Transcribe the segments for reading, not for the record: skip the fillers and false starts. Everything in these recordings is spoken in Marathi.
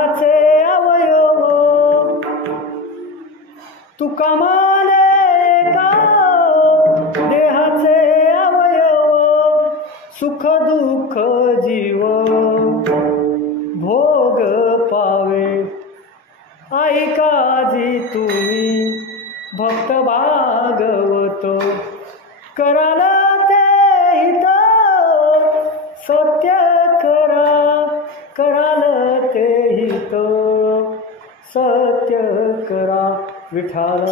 देहाचे अवयव तुका माने का देहाचे अवयव सुख दुःख जीव भोग पावे ऐकाजी तुम्ही भक्त भागवत कराल ते हित सत्य कराल ते हित सत्य करा विठाल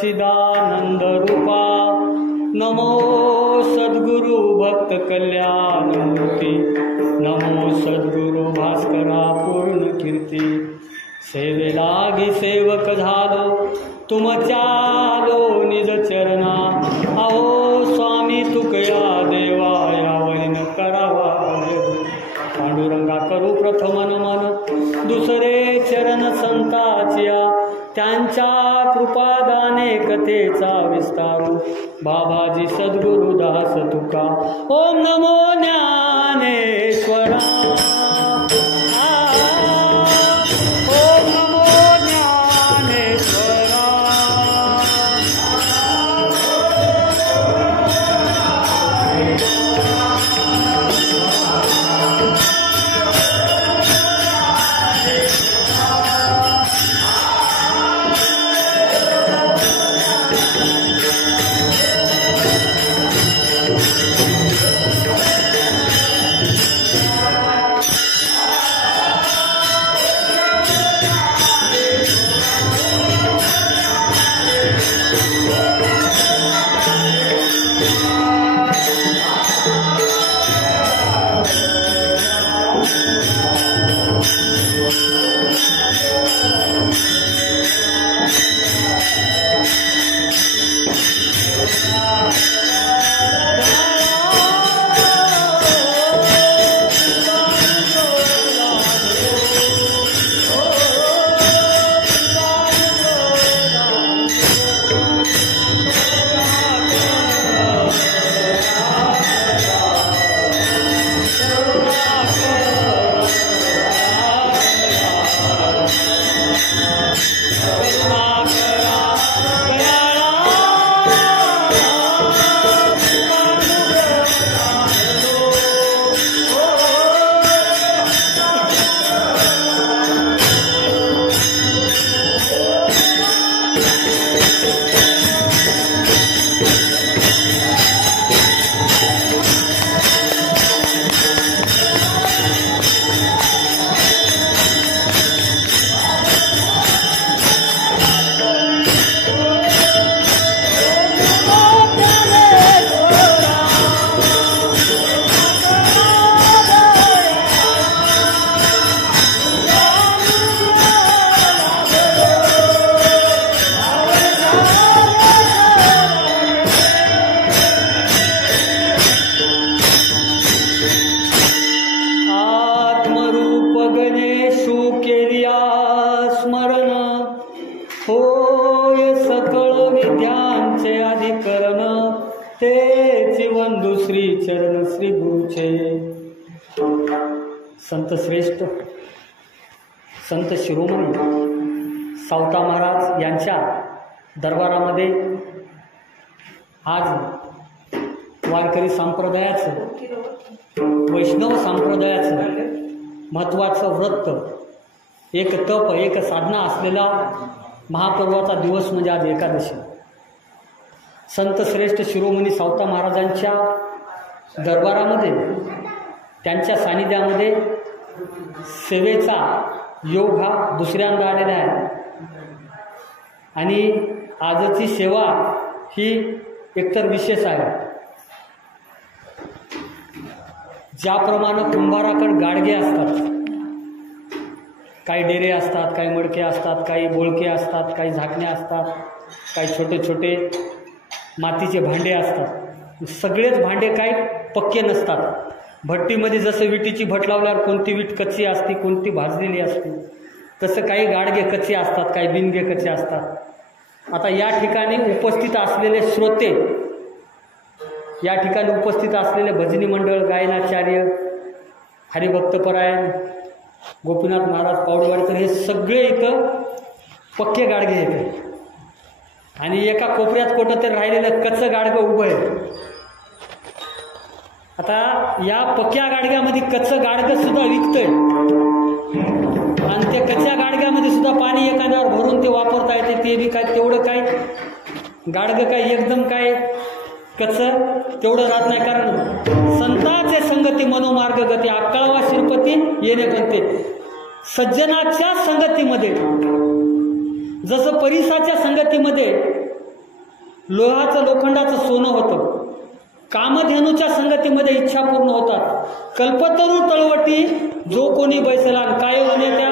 सच्चिदानंद रूपा नमो सद्गुरु भक्त कल्याण मूर्ती नमो सद्गुरु भास्करा पूर्ण कीर्ती सेवे लागी सेवक झालो तुमच्यालो निज चरणा अहो स्वामी तुकया देवा यावैन करावा पांडुरंगा करू प्रथम नमन दुसरे चरण संताचिया त्यांच्या कृपादाने कथेचा विस्तारू बाबाजी सद्गुरुदास तुका ओम नमो ज्ञानेश्वरा ओम नमो ज्ञानेश्वरा होय सकळ विद्यांचे अधिकरण, तेची वंदू श्री चरण श्री गुरुचे. संत श्रेष्ठ संत शिरोमणी सावता महाराज यांच्या दरबारामध्ये आज वारकरी संप्रदायाचं, वैष्णव संप्रदायाचं महत्त्वाचं व्रत, एक तप, एक साधना असलेला महापर्वाचा दिवस म्हणजे आज एकादशी. संत श्रेष्ठ शिरोमणी सावता महाराजांच्या दरबारामध्ये, त्यांच्या सानिध्यामध्ये सेवेचा योग हा दुसऱ्यांदा आलेला आहे. आणि आजची सेवा ही एकतर विशेष आहे. ज्याप्रमाणे कुंभाराकडे गाडगे असतात, काही डेरे असतात, काही मडके असतात, काही बोळके असतात, काही झाकणे असतात, काही छोटे छोटे मातीचे भांडे असतात. सगळेच भांडे काही पक्के नसतात. भट्टीमध्ये जसं विटीची भट लावल्यावर कोणती वीट कच्ची असते, कोणती भाजलेली असते, तसं काही गाडगे कच्चे असतात, काही बिनगे कच्चे असतात. आता या ठिकाणी उपस्थित असलेले श्रोते, या ठिकाणी उपस्थित असलेले भजनी मंडळ, गायनाचार्य, हरिभक्तपरायण, गोपीनाथ महाराज पावडवाडकर, हे सगळे इथं पक्के गाडगे आहेत. आणि एका कोपऱ्यात कुठं तरी राहिलेलं कच्चं गाडगं उभं आहे. आता या पक्क्या गाडग्यामध्ये कच्चं गाडगं सुद्धा विकतंय, आणि त्या कच्च्या गाडग्यामध्ये सुद्धा पाणी एखाद्यावर भरून ते वापरता येते. ते बी काय तेवढं काय गाडगं काय एकदम काय कच्चं तेवढं राहत नाही. कारण संतांचे संगती मनोमार्ग गती, अक्कळवा श्रीपती येणे बनते. सज्जनाच्या संगतीमध्ये, जसं परिसाच्या संगतीमध्ये लोहाचं लोखंडाचं सोनं होतं, कामधेनूच्या संगतीमध्ये इच्छा पूर्ण होतात. कल्पतरू तळवटी जो कोणी बैसला, काय होणे त्या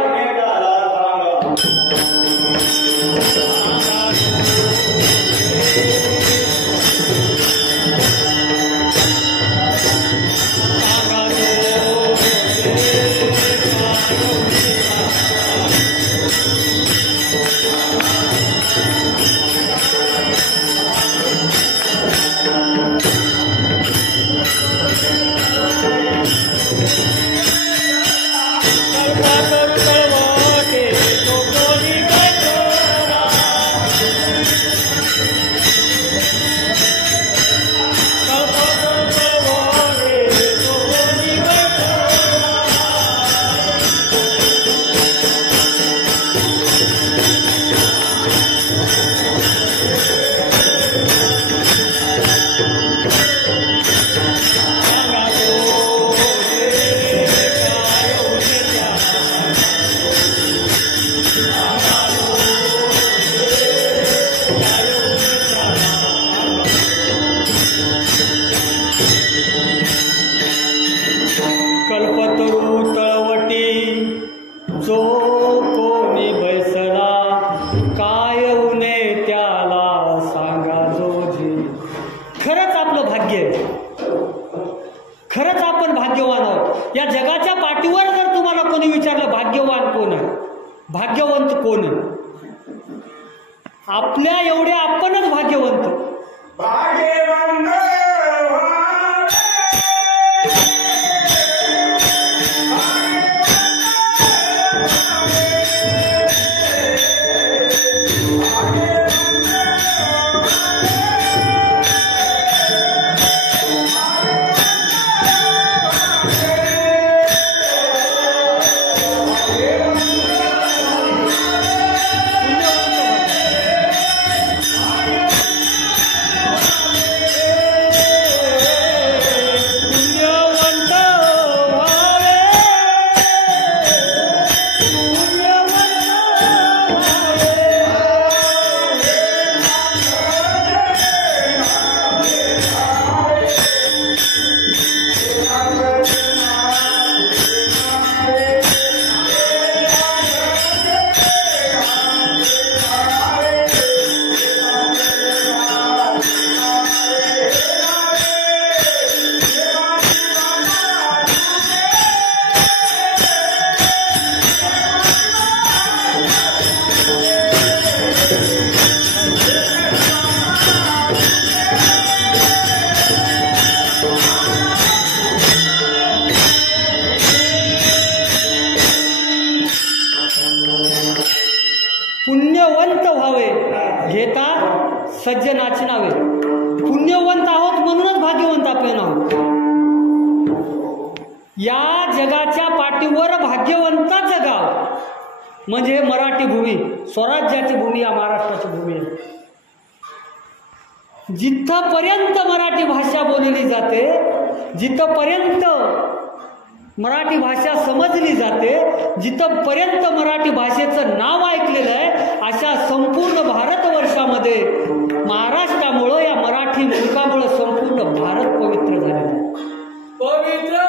भाग्यवंत कोण आहे? आपल्या एवढे आपणच भाग्यवंत. भाग्यवंत पुण्यवंत व्हावे घेता सज्जनाची नावे. पुण्यवंत आहोत म्हणूनच भाग्यवंत आपण आहोत. या जगाच्या पाठीवर भाग्यवंताचं गाव म्हणजे मराठी भूमी, स्वराज्याची भूमी, या महाराष्ट्राची भूमी आहे. जिथपर्यंत मराठी भाषा बोलली जाते, जिथपर्यंत मराठी भाषा समजली जाते, जिथपर्यंत मराठी भाषेचं नाव ऐकलेलं आहे, अशा संपूर्ण भारतवर्षामध्ये महाराष्ट्रामुळं, या मराठी मुलकामुळं संपूर्ण भारत पवित्र झालेला आहे. पवित्र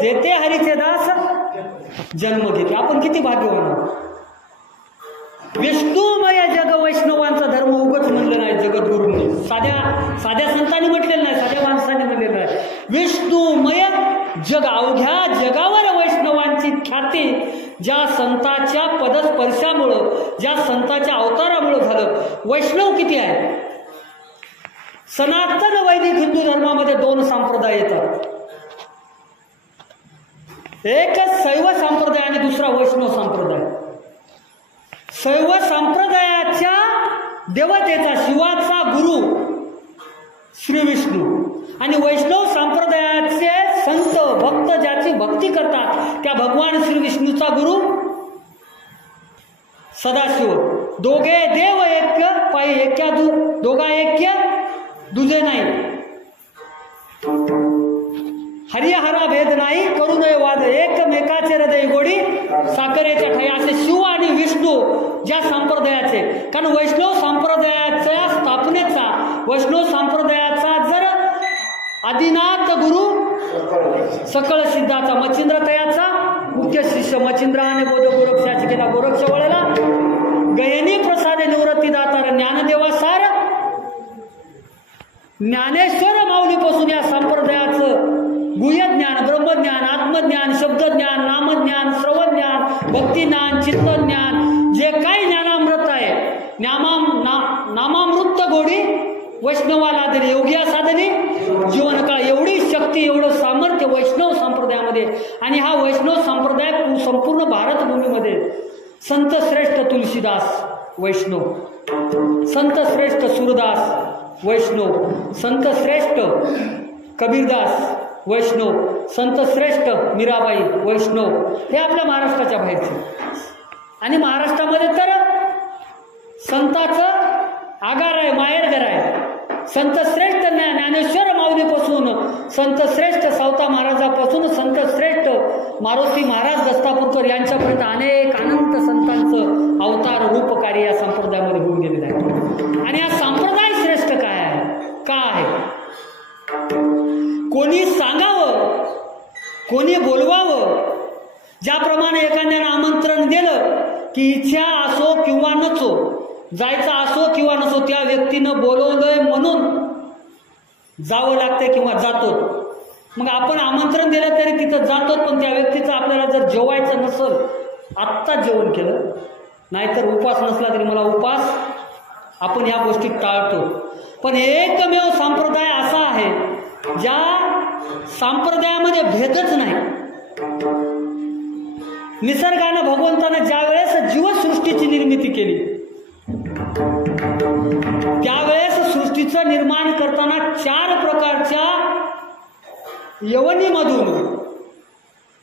जेथे हरीचे दास जन्म घेते. आपण किती भाग्यवान आहोत. विष्णुमय जग वैष्णवांचा धर्म उगच म्हणलं नाही जगद्गुरूंनी, साध्या संतांनी म्हटलेलं नाही, साध्या माणसांनी म्हटलेलं नाही. विष्णुमय जग, अवघ्या जगावर वैष्णवांची ख्याती ज्या संतांच्या पदस्पर्शामुळं, ज्या संतांच्या अवतारामुळं झालं. वैष्णव किती आहे. सनातन वैदिक हिंदू धर्मामध्ये 2 संप्रदाय येतात. एक शैव संप्रदाय आणि दुसरा वैष्णव संप्रदाय. शैव संप्रदायाच्या देवतेचा, शिवाचा गुरु श्री विष्णू, आणि वैष्णव संप्रदायाचे संत भक्त ज्याची भक्ती करतात त्या भगवान श्री विष्णूचा गुरु सदाशिव. दोघे देव ऐक्य, पायी ऐक्या दोघा ऐक्य दुजे नाही. हरिहरा भेद नाही, करू नये वाद, एकमेकाचे हृदय गोडी साखरेच्या ठाई. असे शिव आणि विष्णू ज्या संप्रदायाचे. कारण वैष्णव संप्रदायाच्या स्थापनेचा, वैष्णव संप्रदायाचा जर आदिनाथ गुरु सकळ सिद्धाचा मच्छिंद्र तयाचा मुख्य शिष्य मच्छिंद्राने बोध गोरक्षाची केला गोरक्ष वळला गयनी प्रसादे निवृत्ती दातार ज्ञानदेवा सार ज्ञानेश्वर माऊलीपासून या संप्रदायाचं गुह्य ज्ञान, ब्रह्मज्ञान, आत्मज्ञान, शब्दज्ञान, नामज्ञान, श्रवज्ञान, भक्तिज्ञान, चित्तज्ञान, जे काही ज्ञानामृत आहे, नामामृत गोडी वैष्णवाला दिली. योग्या साधने जीवनकाळ, एवढी शक्ती, एवढं सामर्थ्य वैष्णव संप्रदायामध्ये. आणि हा वैष्णव संप्रदाय संपूर्ण भारतभूमीमध्ये संत श्रेष्ठ तुलसीदास वैष्णव, संत श्रेष्ठ सूरदास वैष्णव, संत श्रेष्ठ कबीरदास वैष्णव, संत श्रेष्ठ मीराबाई वैष्णव, हे आपल्या महाराष्ट्राच्या बाहेरचे. आणि महाराष्ट्रामध्ये तर संताचं आगार आहे, माहेरघर आहे. संत श्रेष्ठ ज्ञानेश्वर माऊलीपासून, संत श्रेष्ठ सावता महाराजापासून संत श्रेष्ठ मारुती महाराज दस्तापूरकर यांच्यापर्यंत अनेक अनंत संतांचं अवतार रूप कार्य या संप्रदायामध्ये होऊन गेलेलं आहे. आणि हा संप्रदाय श्रेष्ठ काय आहे, का आहे? कोणी सांगावं, कोणी बोलवावं. ज्याप्रमाणे एखाद्याने आमंत्रण दिलं की इच्छा असो किंवा नसो, जायचं असो किंवा नसो, त्या व्यक्तीनं बोलवलंय म्हणून जावं लागतंय किंवा जातो. मग आपण आमंत्रण दिलं तरी तिथं जातो, पण त्या व्यक्तीचं आपल्याला जर जेवायचं नसल, आत्ताच जेवण केलं, नाहीतर उपास नसला तरी मला उपास, आपण ह्या गोष्टी टाळतो. पण एकमेव संप्रदाय असा आहे ज्या संप्रदायामध्ये भेदच नाही. निसर्गानं भगवंतानं ज्या वेळेस जीवसृष्टीची निर्मिती केली, त्यावेळेस सृष्टीचं निर्माण करताना 4 प्रकारच्या यवनीमधून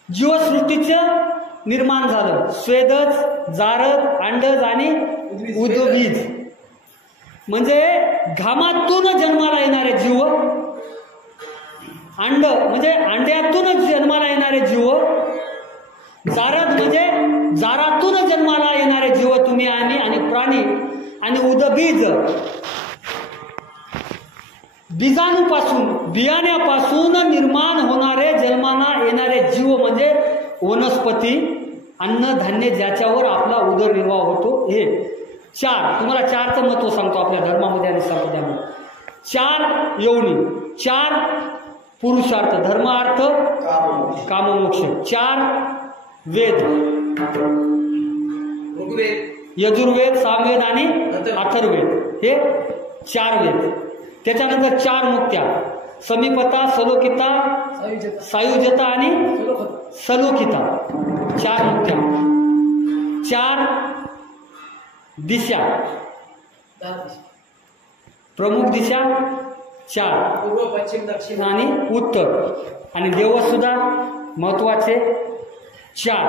जीवसृष्टीचं निर्माण झालं. स्वेदज, जारद, अंडज आणि उद्बीज. म्हणजे घामातून जन्माला येणारे जीव, अंड म्हणजे अंड्यातूनच जन्माला येणारे जीव, जारद म्हणजे जारातून जन्माला येणारे जीव तुम्ही आणि प्राणी, आणि उद्बीज बीजाणूपासून बियाण्यापासून निर्माण होणारे जन्माला येणारे जीव म्हणजे वनस्पती, अन्नधान्य ज्याच्यावर आपला उदरनिर्वाह होतो. हे 4, तुम्हाला 4चं महत्व सांगतो आपल्या धर्मामध्ये आणि संप्रदायामध्ये. 4 योनी, 4 पुरुषार्थ, धर्म अर्थ काममोक्ष, 4 वेद, यजुर्वेद, सामवेद आणि अथर्ववेद, हे 4 वेद. त्याच्यानंतर 4 मुक्त्या, समीपता, सलोकिता, सायुज्यता आणि सलोकिता, 4 मुक्त्या. 4 दिशा, प्रमुख दिशा 4, पूर्व, पश्चिम, दक्षिण आणि उत्तर. आणि देव सुद्धा महत्वाचे 4.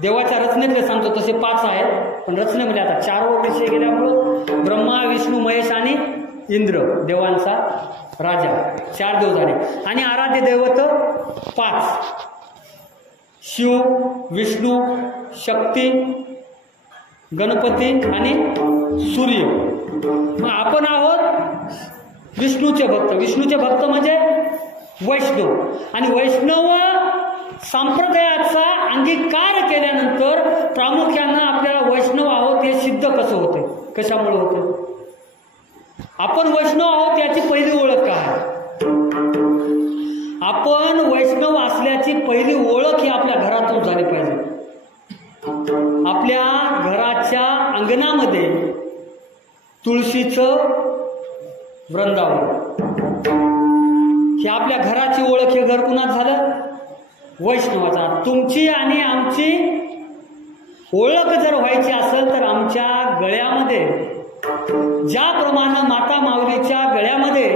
देवाच्या रचनेतले सांगतो तसे 5 आहेत, पण रचनेमध्ये आता 4 वर विषय गेल्यामुळं ब्रह्मा, विष्णू, महेश आणि इंद्र, देवांचा राजा, 4 देव झाले. आणि आराध्य दैवत 5, शिव, विष्णू, शक्ती, गणपती आणि सूर्य. मग आपण आहोत विष्णूचे भक्त. विष्णूचे भक्त म्हणजे वैष्णव. आणि वैष्णव संप्रदायाचा अंगीकार केल्यानंतर प्रामुख्यानं आपल्याला वैष्णव आहोत हे सिद्ध कसं होते, कशामुळे होतं? आपण वैष्णव आहोत याची पहिली ओळख काय? आपण वैष्णव असल्याची पहिली ओळख ही आपल्या घरातून झाली पाहिजे. आपल्या घराच्या अंगणामध्ये तुळशीचं वृंदावन, ही आपल्या घराची ओळख. हे घर कुणाच झालं? वैष्णवाचा. तुमची आणि आमची ओळख जर व्हायची असेल तर आमच्या गळ्यामध्ये, ज्याप्रमाणे माता माऊलीच्या गळ्यामध्ये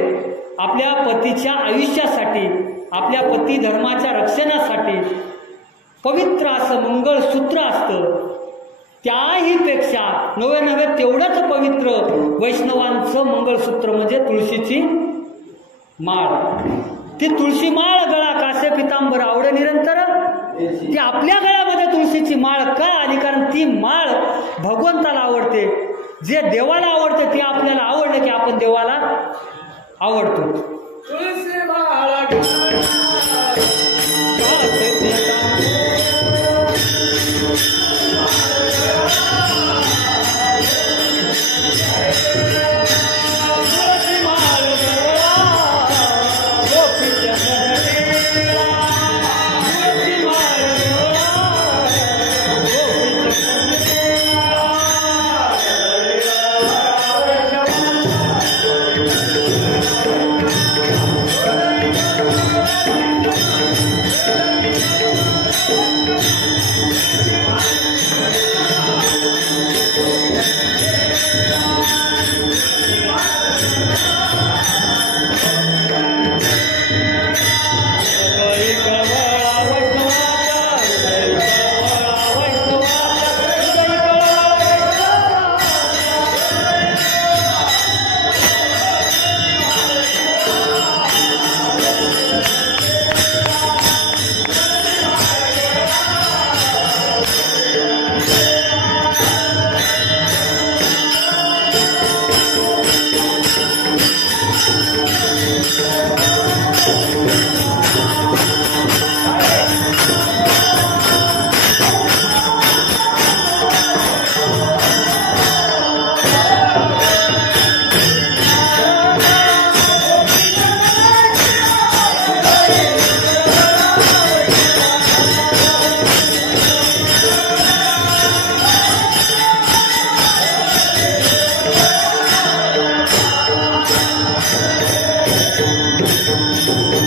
आपल्या पतीच्या आयुष्यासाठी, आपल्या पती धर्माच्या रक्षणासाठी पवित्र असं मंगळसूत्र असतं, त्याही पेक्षा नव्हे तेवढंच पवित्र वैष्णवांचं मंगळसूत्र म्हणजे तुळशीची माळ. ती तुळशी माळ गळा कासे पितांबर आवडे निरंतर. ती आपल्या गळ्यामध्ये तुळशीची माळ का आली? कारण ती माळ भगवंताला आवडते. जे देवाला आवडते ते आपल्याला आवडलं की आपण देवाला आवडतो. तुळशी माळ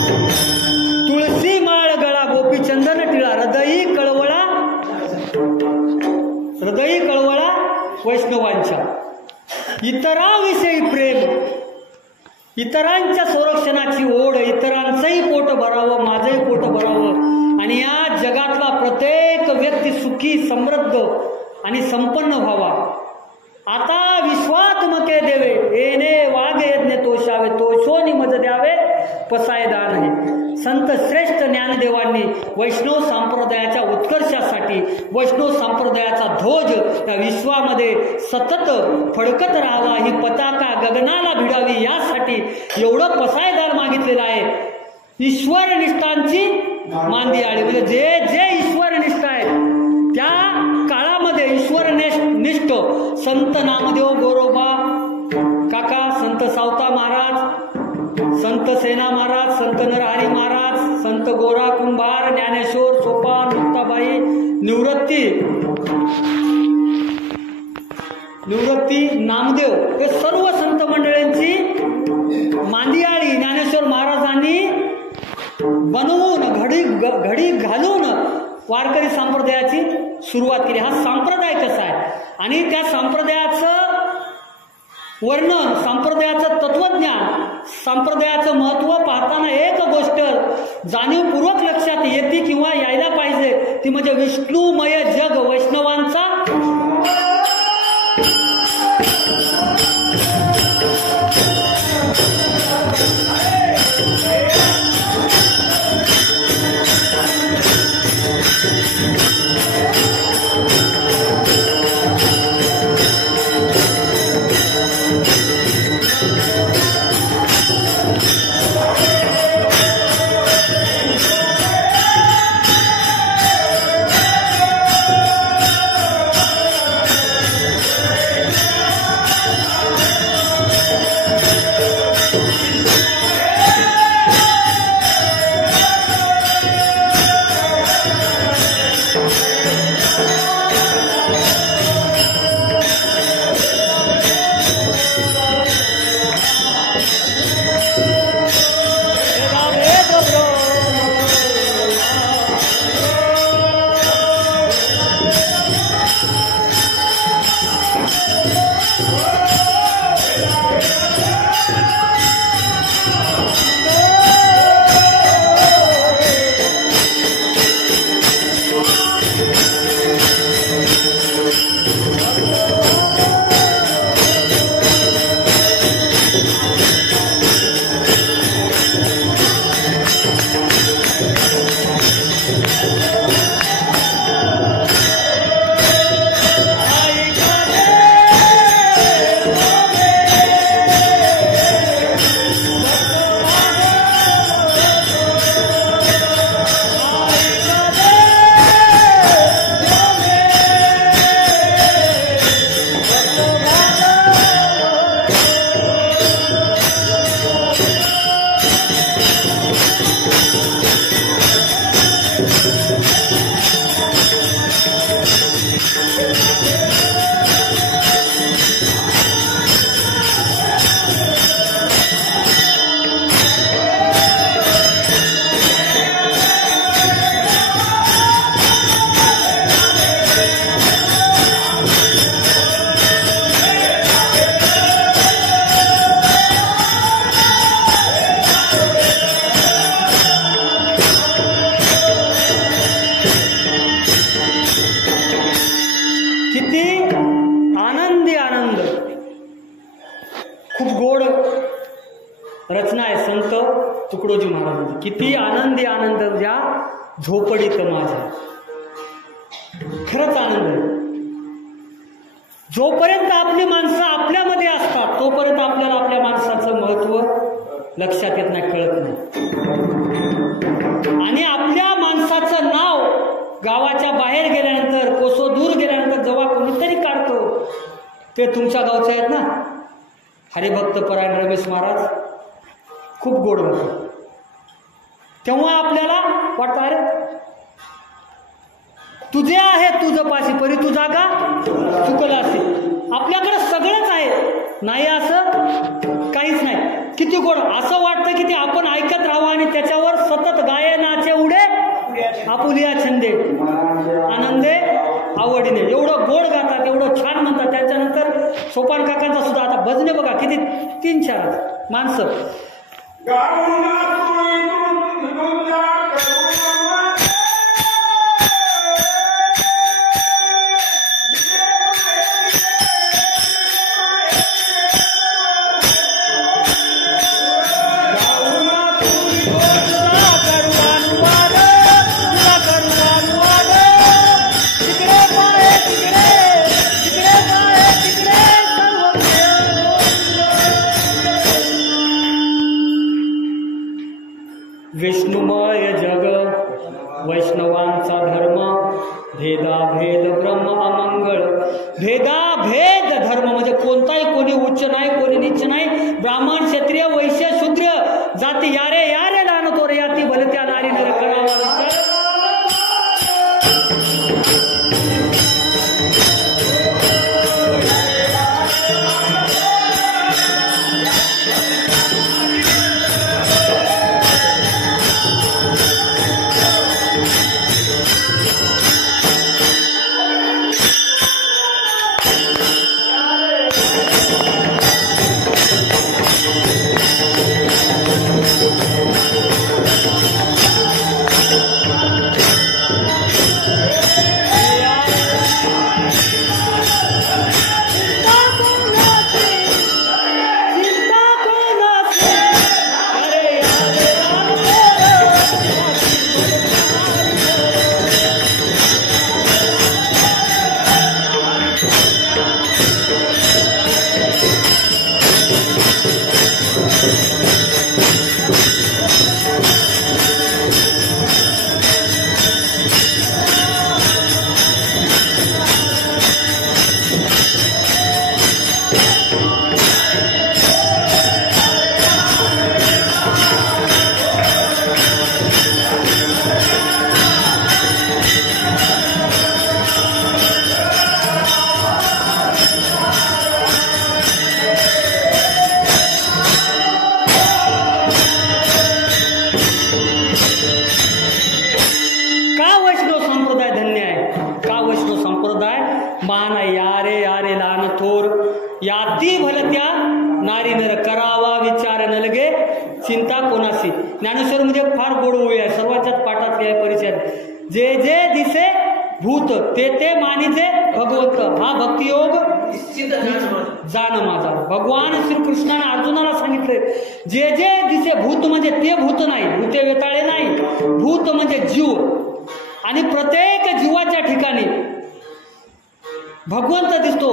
तुळसी माळ गळा गोपीचंदन टिळा हृदयी कळवळा वैष्णवांच्या. इतराविषयी प्रेम, इतरांच्या संरक्षणाची ओढ, इतरांचंही पोट भरावं, माझंही पोट भरावं आणि या जगातला प्रत्येक व्यक्ती सुखी समृद्ध आणि संपन्न व्हावा. आता विश्वात्मके देवे येणे वाघ यज्ञ तोषावे तोषोनी मज द्यावे पसाय दान आहे. संत श्रेष्ठ ज्ञानदेवांनी वैष्णव संप्रदायाच्या उत्कर्षासाठी वैष्णव संप्रदायाचा ध्वज या विश्वामध्ये सतत फडकत राहावा, ही पताका गगनाला भिडावी यासाठी एवढं पसायदान मागितलेलं आहे. ईश्वरनिष्ठांची मांदियाळी म्हणजे जे जे ईश्वरनिष्ठ आहेत त्या काळामध्ये ईश्वरनिष्ठ संत नामदेव गोरोबा काका, संत सावता महाराज, संत सेना महाराज, संत नरहरी महाराज, संत गोरा कुंभार, ज्ञानेश्वर, सोपान, मुक्ताबाई, निवृत्ती नामदेव हे सर्व संत मंडळींची मांदियाळी ज्ञानेश्वर महाराजांनी बनवून घडी घालून वारकरी संप्रदायाची सुरुवात केली. हा संप्रदाय कसा आहे आणि त्या संप्रदायाचं वर्णन, संप्रदायाचं तत्वज्ञान, संप्रदायाचं महत्त्व पाहताना एक गोष्ट जाणीवपूर्वक लक्षात येते किंवा यायला पाहिजे, ती म्हणजे विष्णुमय जग वैष्णवांचा रचना आहे संत तुकडोजी महाराजांची. किती आनंदी आनंद द्या झोपडीत माझ्या. खरंच आनंद आहे. जोपर्यंत आपली माणसं आपल्यामध्ये असतात तोपर्यंत आपल्याला आपल्या माणसाचं महत्व लक्षात येत नाही, कळत नाही. आणि आपल्या माणसाचं नाव गावाच्या बाहेर गेल्यानंतर, कोसो दूर गेल्यानंतर जेव्हा कोणीतरी काढतो, ते तुमच्या गावचे आहेत ना हरिभक्त परायण रमेश महाराज, खूप गोड होतं. तेव्हा आपल्याला वाटतं अरे तुझे आहे तुझं पाशी परी तुझा का चुकला असेल. आपल्याकडे सगळंच आहे, नाही असं काहीच नाही. किती किती गोड, असं वाटतं की ते आपण ऐकत राहावं आणि त्याच्यावर सतत गायनाचे उडे आपुलिया छंदे आनंदे आवडीने. एवढं गोड गातात, एवढं छान म्हणतात. त्याच्यानंतर सोपान काकांचा सुद्धा आता भजने बघा किती 3-4 माणसं. विष्णुमय जग वैष्णवांचा धर्म, भेदाभेद ब्रह्म अमंगळ. भेदाभेद धर्म म्हणजे कोणताही, कोणी उच्च नाही, कोणी नीच नाही, ब्राह्मण क्षत्रिय वैश्य शूद्र जाती यारे यारे लानतो रे याती भले त्या नारी नर करावा विचार. याती भलत्या नारी नर करावा विचार न लगे चिंता कोणासी. ज्ञानेश्वर मध्ये फार गोड ओळी आहे, सर्वांच्याच पाठातली आहे परिचयात. जे जे दिसे भूत ते ते मानिजे भगवंत, हा भक्तियोग जाण माझा. भगवान श्रीकृष्णाने अर्जुनाला सांगितले, जे जे दिसे भूत म्हणजे ते भूत नाही, भूते वेताळे नाही, भूत म्हणजे जीव. आणि प्रत्येक जीवाच्या ठिकाणी भगवंत दिसतो.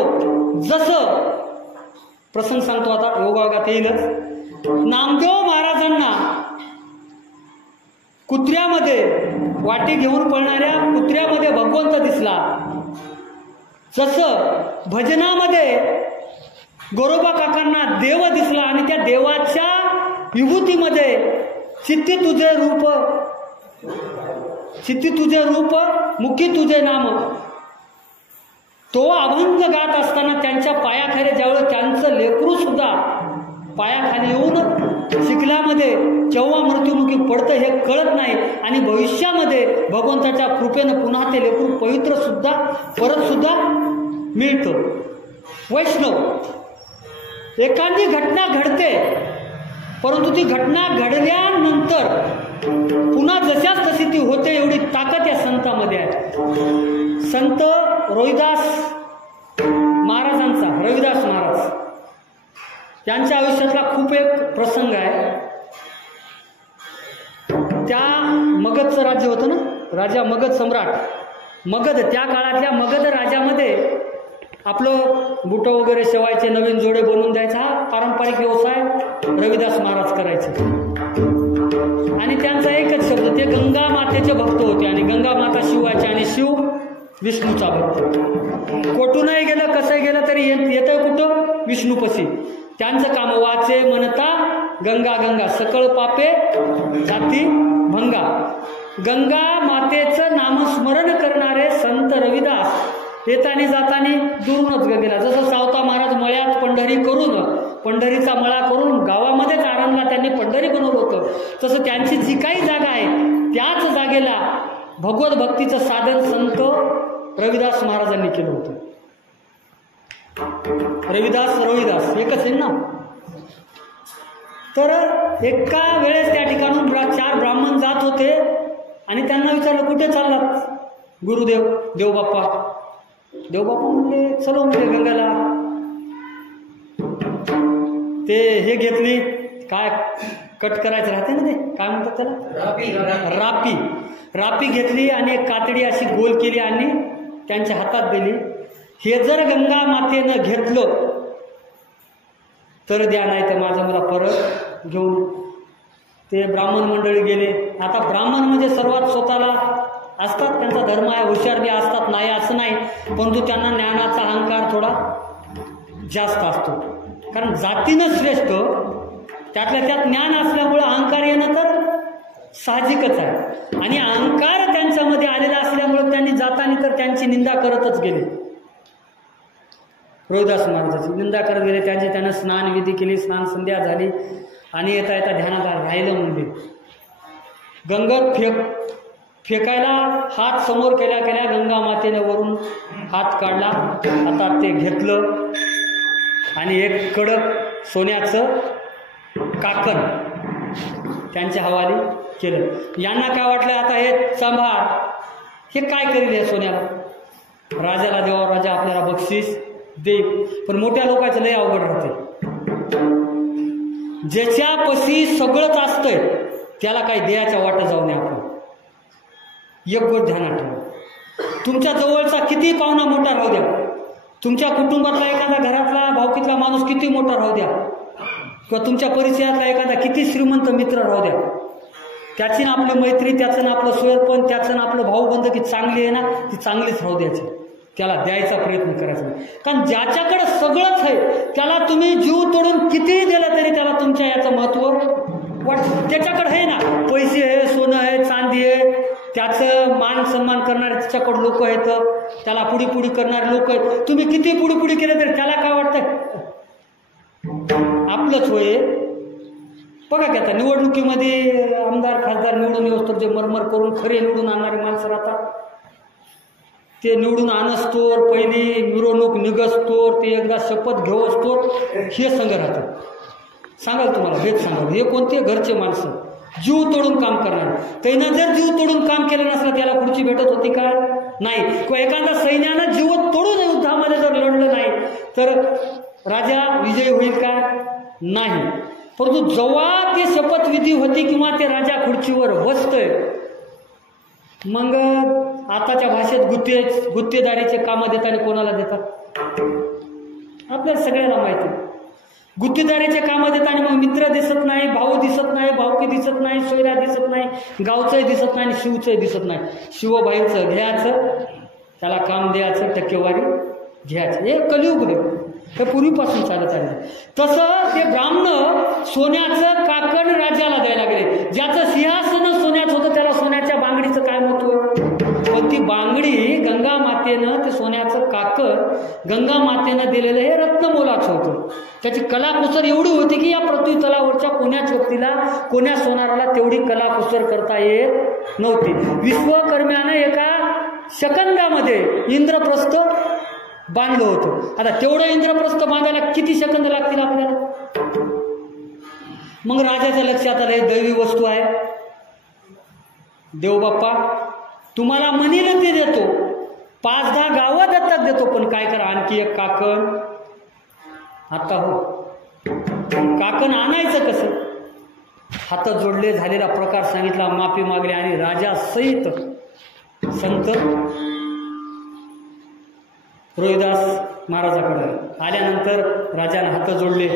जसं प्रसंग सांगतो आता, योगायोगात येईलच. नामदेव महाराजांना कुत्र्यामध्ये, वाटी घेऊन पळणाऱ्या कुत्र्यामध्ये भगवंत दिसला. जसं भजनामध्ये गोरोबा काकांना देव दिसला आणि त्या देवाच्या विभूतीमध्ये चित्ती तुझे रूप, चित्ती तुझे रूप, मुखी तुझे नाम. तो अभंग गात असताना त्यांच्या पायाखाली ज्यावेळेस त्यांचं लेकरू सुद्धा पायाखाली येऊन शिकल्यामध्ये केव्हा मृत्युमुखी पडतं हे कळत नाही. आणि भविष्यामध्ये भगवंताच्या कृपेनं पुन्हा ते लेकरू पवित्र सुद्धा परत सुद्धा मिळतं. वैष्णव, एखादी घटना घडते, परंतु ती घटना घडल्यानंतर पुन्हा जशाच तशी ती होते, एवढी ताकद या संतांमध्ये आहे. संत रोहिदास महाराजांचा, रविदास महाराज यांच्या आयुष्यातला खूप एक प्रसंग आहे. त्या मगधचं राज्य होतं ना, राजा मगध सम्राट, मगध, त्या काळातल्या मगध राजामध्ये आपलं बुटं वगैरे शेवायचे, नवीन जोडे बनवून द्यायचा, हा पारंपरिक व्यवसाय रविदास महाराज करायचे. आणि त्यांचा एकच शब्द, ते गंगा मातेचे भक्त होते आणि गंगा माता शिवायचे आणि शिव विष्णूचा भक्त. कोठूनही गेलं, कसंही गेलं तरी येतं कुठं? विष्णूपशी. त्यांचं काम वाचे म्हणता गंगा गंगा, सकळ पापे जाती भंगा. गंगा मातेचं नामस्मरण करणारे संत रविदास येतानी जातानी दुरूनच गेला. जसं सावता महाराज मळ्यात पंढरी करून पंढरीचा मळा करून गावामध्येच आरंभला त्यांनी पंढरी बनवलं होतं, तसं त्यांची जी काही जागा आहे त्याच जागेला भगवत भक्तीचं साधन संत रविदास महाराजांनी केलं होतं. रविदास एकच आहे ना. तर एका वेळेस त्या ठिकाणून 4 ब्राह्मण जात होते आणि त्यांना विचारलं, कुठे चाललात गुरुदेव? देवबाप्पा म्हणले, चलो म्हणजे गंगाला. ते हे घेतली, काय कट करायचं राहते ना, ते काय म्हणतात त्याला, रापी घेतली आणि एक कातडी अशी गोल केली आणि त्यांच्या हातात दिली. हे जर गंगा मातेनं घेतलं तर द्या, नाही तर माझं मला परत घेऊन. ते ब्राह्मण मंडळी गेले. आता ब्राह्मण म्हणजे सर्वात स्वतःला असतात, त्यांचा धर्म आहे, हुशार बी असतात, नाही असं नाही, परंतु त्यांना ज्ञानाचा अहंकार थोडा जास्त असतो. कारण जातीनं श्रेष्ठ, त्यातल्या त्यात ज्ञान असल्यामुळे अहंकार येणं तर साहजिकच आहे. आणि अहंकार त्यांच्यामध्ये आलेला असल्यामुळे त्यांनी जाताना तर त्यांची निंदा करतच गेले. रोहिदास महाराजांची निंदा करत गेले. त्यांना स्नान विधी केली, स्नान संध्या झाली आणि येता येता ध्यानात राहिलं म्हणजे गंगेत फेकायला हात समोर केल्या गंगा मातेने वरून हात काढला, हातात ते घेतलं आणि एक कडक सोन्याचं काकण त्यांच्या हवाली केलं. यांना काय वाटलं, आता हे सांभाळ, हे काय करेल हे सोन्याला, राजाला देवा, राजा आपल्याला बक्षीस दे. पण मोठ्या लोकांचं लय अवघड राहते. ज्याच्यापाशी सगळंच असतंय त्याला काही द्यायच्या वाटत जाऊ नये. आपण एक गोष्ट ध्यानात ठेवा, तुमच्या जवळचा किती पाहुणा मोठा राहू द्या, तुमच्या कुटुंबातला एखादा घरातला भावकीतला माणूस किती मोठा राहू द्या, किंवा तुमच्या परिचयातला एखादा किती श्रीमंत मित्र राहू द्या, त्याची ना आपली मैत्री, त्याचं ना आपलं सोयरपण, त्याचं ना आपलं भाऊबंद की चांगली आहे ना, ती चांगलीच राहू द्यायची, त्याला द्यायचा प्रयत्न करायचा नाही. कारण ज्याच्याकडे सगळंच आहे त्याला तुम्ही जीव तोडून कितीही दिलं तरी त्याला तुमच्या याचं महत्त्व वाटतं. त्याच्याकडे आहे ना, पैसे आहे, सोनं आहे, चांदी आहे, त्याचं मान सन्मान करणारे त्याच्याकडे लोक आहेत, त्याला पुढी करणारे लोक आहेत. तुम्ही किती पुढी केलं तरी त्याला काय वाटतंय, आपलंच होय. बघा की आता निवडणुकीमध्ये आमदार खासदार निवडून येऊस्तोवर जे मरमर करून खरे निवडून आणणारे माणसं राहतात, ते निवडून आणस्तोर, पहिली मिरवणूक निघस्तोर, ते एकदा शपथ घेऊस्तोर हे संघ राहतात. सांगाल तुम्हाला, हेच सांगाल, हे कोणते घरचे माणसं जीव तोडून काम करणार. त्यानं जर जीव तोडून काम केलं नसलं त्याला खुर्ची भेटत होती का? नाही. किंवा एखाद्या सैन्यानं जीव तोडून युद्धामध्ये जर लढलं नाही तर राजा विजयी होईल का? नाही. परंतु जेव्हा ते शपथविधी होती किंवा ते राजा खुर्चीवर बसतोय, मग आताच्या भाषेत गुत्तेदारीचे कामं देताना कोणाला देतात? आपल्याला सगळ्याला माहिती आहे. गुत्तेदारीचे कामं देताना मग मित्र दिसत नाही, भाऊ दिसत नाही, भावकी दिसत नाही, सोयरा दिसत नाही, गावचंही दिसत नाही आणि शिवचंही दिसत नाही. शिवबाईचं घ्यायचं, त्याला काम द्यायचं, टक्केवारी घ्यायचं. हे कलियुग आहे, हे पूर्वीपासून चालत आहे. तसं ते ब्राह्मण सोन्याचं काकण राजाला द्यायला गेले. ज्याचं सिंहासन सोन्याचं होतं त्याला सोन्याच्या बांगडीचं काय महत्व? पण ती बांगडी गंगा मातेनं, ते सोन्याचं काकण गंगा मातेनं दिलेलं हे रत्नमोलाचं होतं. त्याची कलाकुसर एवढी होती की या पृथ्वी तलावरच्या कोण्याच व्यक्तीला, कोण्या सोनाराला तेवढी कलाकुसर करता येत नव्हती. विश्वकर्म्यानं एका सेकंदामध्ये इंद्रप्रस्थ बांधलं होतं. आता तेवढं इंद्रप्रस्थ बांधायला किती सेकंद लागतील आपल्याला? मग राजाच्या लक्षात आलं, हे दैवी वस्तू आहे, देवबाप्पा तुम्हाला म्हणील ते देतो, 5-10 गावं दत्तक देतो, पण काय करा, आणखी एक काकण आता हो. काकण आणायचं कसं? हात जोडले, झालेला प्रकार सांगितला, माफी मागली आणि राजा सहित संत रोहिदास महाराजाकडे आल्यानंतर राजाने हात जोडले,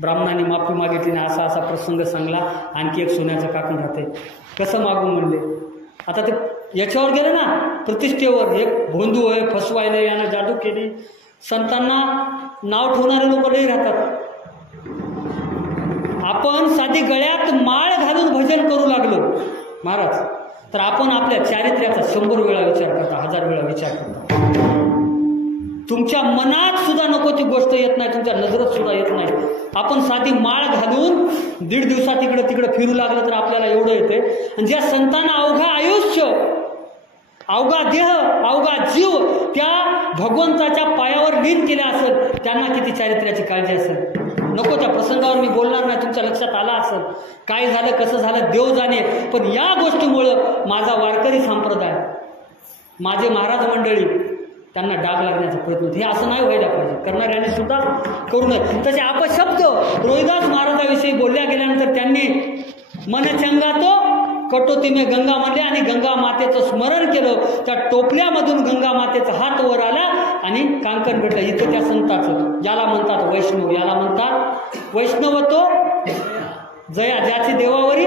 ब्राह्मणांनी माफी मागितली आणि असा असा प्रसंग सांगला, आणखी एक सोन्याचं काकण राहते, कसं मागू म्हणले. आता ते याच्यावर गेलं ना, प्रतिष्ठेवर. एक भोंदू आहे, फसवायला यानं जादू केली. संतांना नाव ठेवणारे लोक नाही राहतात. आपण साधी गळ्यात माळ घालून भजन करू लागलो महाराज, तर आपण आपल्या चारित्र्याचा 100 वेळा विचार करता, 1000 वेळा विचार करता. तुमच्या मनात सुद्धा नको ती गोष्ट येत नाही, तुमच्या नजरेत सुद्धा येत नाही. आपण साधी माळ घालून 1.5 दिवसात इकडं तिकडं फिरू लागलं तर आपल्याला एवढं येते. आणि ज्या संतांना अवघा आयुष्य, अवघा देह, अवघा जीव त्या भगवंताच्या पायावर लीन केल्या असेल, त्यांना किती चारित्र्याची काळजी असेल. नको त्या प्रसंगावर मी बोलणार नाही, तुमच्या लक्षात आला असेल काय झालं कसं झालं देव जाणे. पण या गोष्टीमुळं माझा वारकरी संप्रदाय, माझे महाराज मंडळी त्यांना डाग लागण्याचा प्रयत्न होतो. हे असं नाही व्हायला पाहिजे, करणाऱ्याने सुद्धा करू नये. तसे अपशब्द रोहिदास महाराजाविषयी बोलल्या गेल्यानंतर त्यांनी मन चंगातो कटोती में गंगा म्हणले आणि गंगा मातेचं स्मरण केलं. त्या टोपल्यामधून गंगा मातेचा हात वर आला आणि कांकण भेटलं. इथं त्या संताचं, ज्याला म्हणतात वैष्णव, याला म्हणतात वैष्णव, तो जया ज्याची देवावरी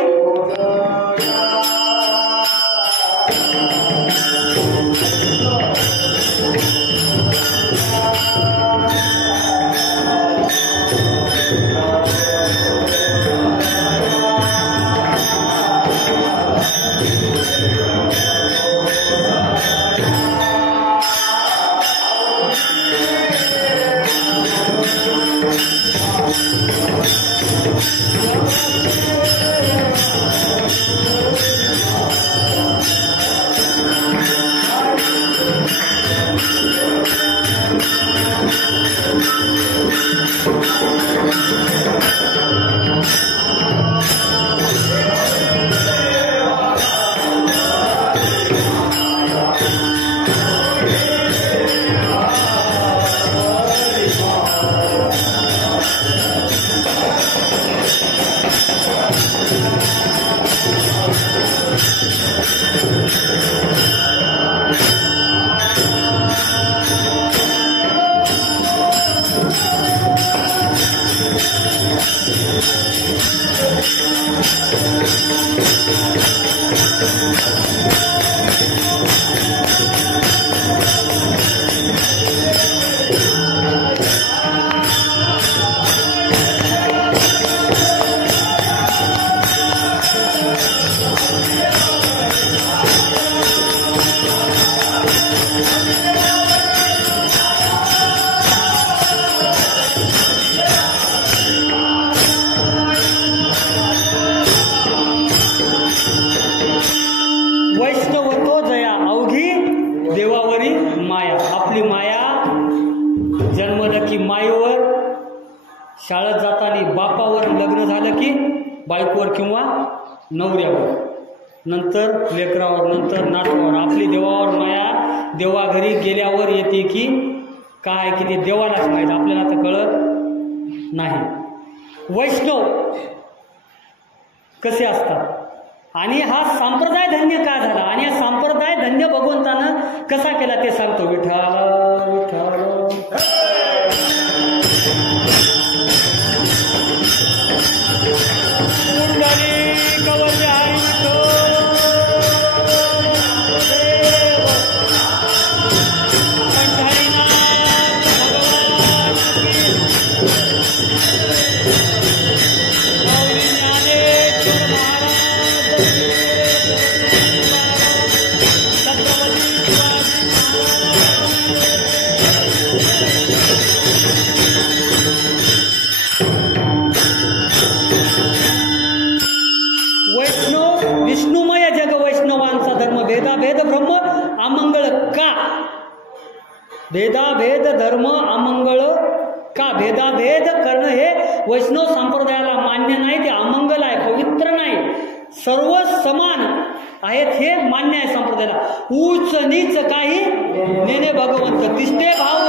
शाळेत जाताना बापावर लग्न झालं की बायकोवर किंवा नवऱ्यावर, नंतर लेकरावर, नंतर नातवावर. आपली देवावर माया देवाघरी गेल्यावर येते की काय, की ते देवालाच माहीत, आपल्याला तर कळत नाही. वैष्णव कसे असतात आणि हा संप्रदाय धन्य का झाला आणि हा संप्रदाय धन्य भगवंतानं कसा केला ते सांगतो. विठ्ठल विठ्ठल विष्णुमय जग वैष्णवांचा धर्म, भेदाभेद ब्रह्म अमंगळ का, भेदाभेद धर्म अमंगळ का, भेदाभेद करणं हे वैष्णव संप्रदायाला मान्य नाही, ते अमंगल आहे, पवित्र नाही. सर्व समान आहेत हे मान्य आहे संप्रदायाला. उच्च नीच काही नेने भगवंत दिसते भाव.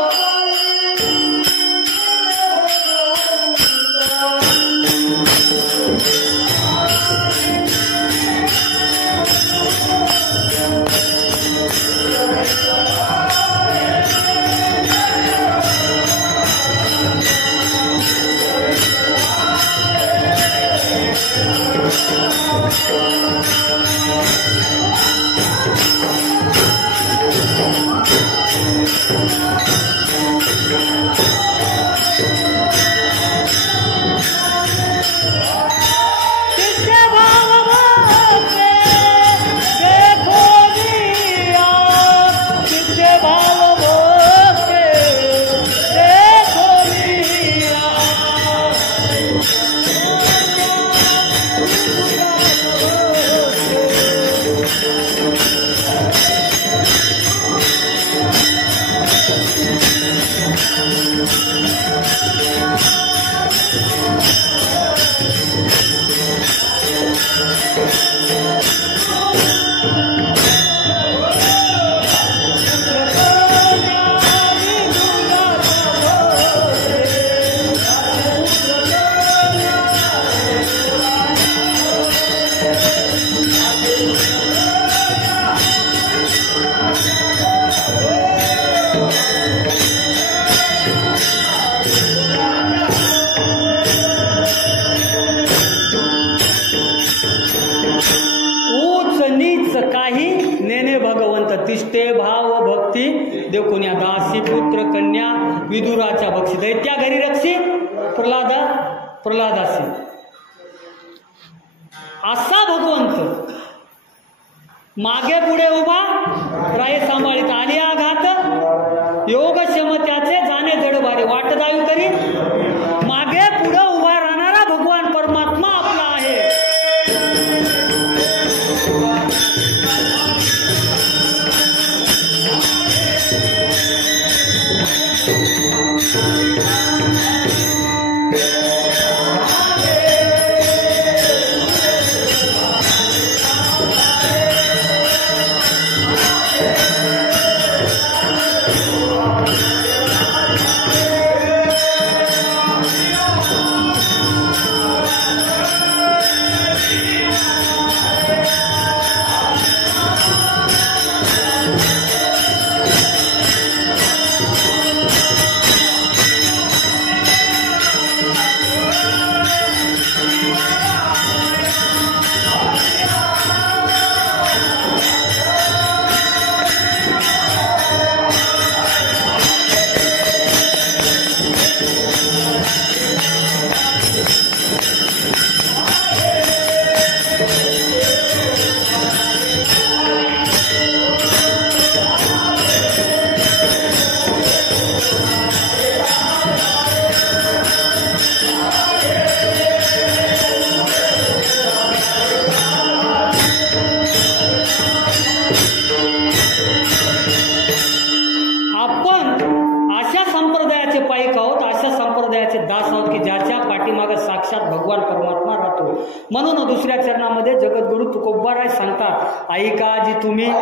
प्रतिष्ठे भाव भक्ती देखुन्या दासी पुत्र कन्या विदुराच्या बक्षी दैत्या घरी रक्षी प्रल्हादासी असा भगवंत मागे पुढे उभा राय सांभाळीत आली आघात योगक्षम त्याचे जाणे जडभारी वाट दावी करी मागे पुढे उभा राहणारा भगवान परमात्मा आपला आहे. म्हणून दुसऱ्या चरणामध्ये जगद्गुरु तुकोबाराय सांगतात ऐका जी तुम्ही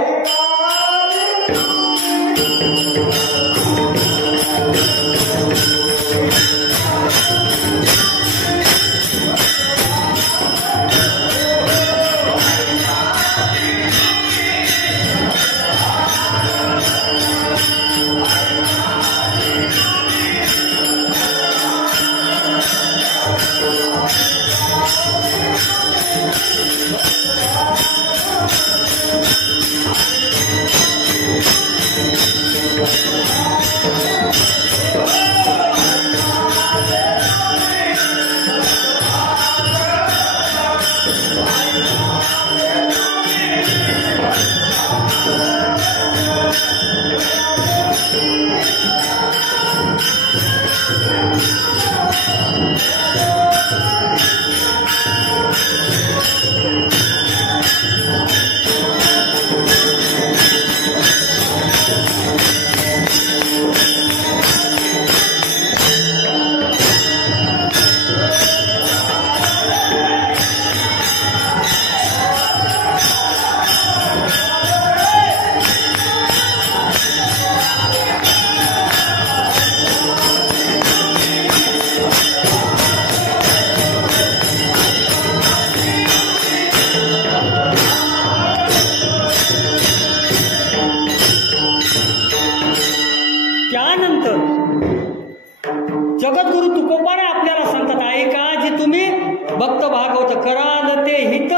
जगद्गुरु तुकोबाने आपल्याला सांगतात ऐका जी तुम्ही भक्त भागवत कराल ते हित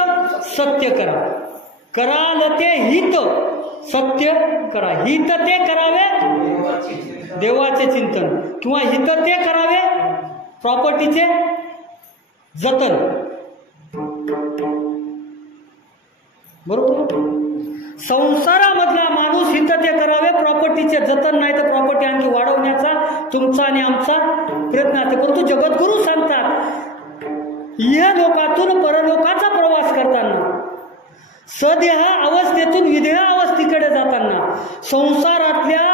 सत्य करा, कराल ते हित सत्य करा. हित ते करावे देवाचे चिंतन किंवा हित ते करावे प्रॉपर्टीचे जतन. बरोबर. संसारामधला माणूस हित ते करावे प्रॉपर्टीचे जतन, नाही तर प्रॉपर्टी आणखी वाढवण्याचा तुमचा आणि आमचा प्रयत्न आहे. परंतु जगद्गुरु सांगतात या लोकातून परलोकाचा प्रवास करताना सदेह अवस्थेतून विदेह अवस्थेकडे जाताना संसारातल्या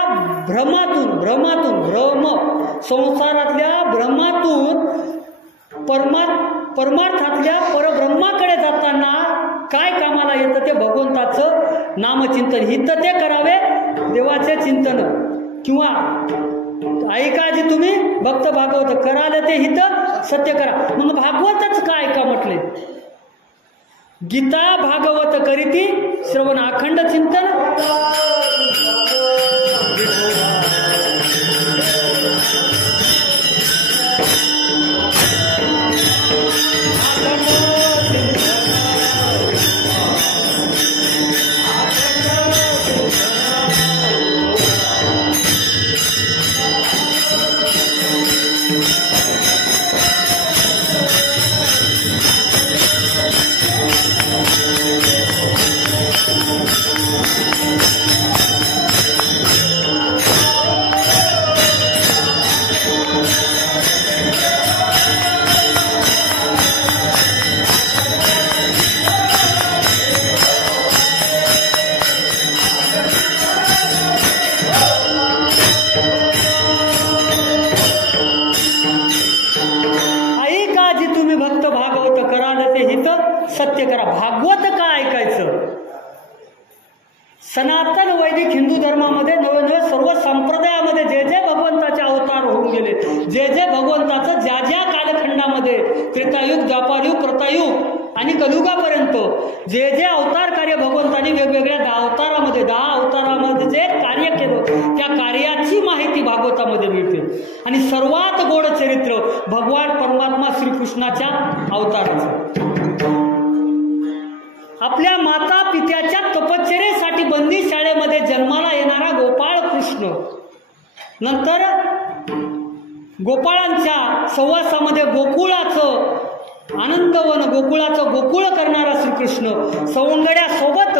संसारातल्या भ्रमातून परमार्थातल्या परब्रह्माकडे जाताना काय कामाला येतं ते भगवंताचं नामचिंतन. हित ते करावे देवाचे चिंतन किंवा ऐका जे तुम्ही भक्त भागवत कराल ते हित सत्य करा. मग भागवतच काय का म्हटले. गीता भागवत करीती श्रवण अखंड चिंतन. सनातन वैदिक हिंदू धर्मामध्ये नवे नवे सर्व संप्रदायामध्ये जे जे भगवंताचे अवतार होऊन गेले, जे जे भगवंताचं ज्या ज्या कालखंडामध्ये त्रेतायुग, द्वापारयुग, कृतायुग आणि कलियुगापर्यंत जे जे अवतार कार्य भगवंतांनी वेगवेगळ्या 10 अवतारामध्ये जे कार्य केलं त्या कार्याची माहिती भागवतामध्ये मिळते. आणि सर्वात गोड चरित्र भगवान परमात्मा श्रीकृष्णाच्या अवताराचं. आपल्या माता पित्याच्या तपश्चर्येसाठी बंदी शाळेमध्ये जन्माला येणारा गोपाळ कृष्ण, नंतर गोपाळांच्या सहवासामध्ये गोकुळाचं आनंदवन, गोकुळाचं गोकुळ करणारा श्रीकृष्ण, सवंगड्यासोबत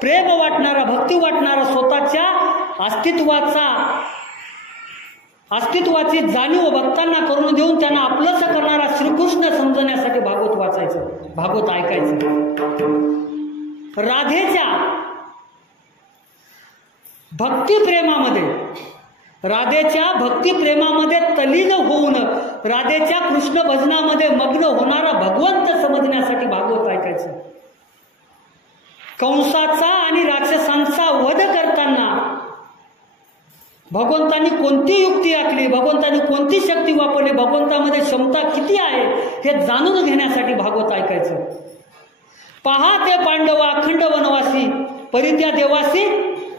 प्रेम वाटणारा, भक्ती वाटणारा, स्वतःच्या अस्तित्वाची जाणीव भक्तांना करून देऊन त्यांना आपलंसं करणारा श्रीकृष्ण समजण्यासाठी भागवत वाचायचं, भागवत ऐकायचं. राधेच्या भक्तिप्रेमामध्ये तल्लीन होऊन राधेच्या कृष्ण भजनामध्ये मग्न होणारा भगवंत समजण्यासाठी भागवत ऐकायचं. कंसाचा आणि राक्षसांचा वध करताना भगवंतांनी कोणती युक्ती आखली, भगवंतांनी कोणती शक्ती वापरली, भगवंतामध्ये क्षमता किती आहे हे जाणून घेण्यासाठी भागवत ऐकायचं. पहा ते पांडव अखंड वनवासी, परित्या देवासी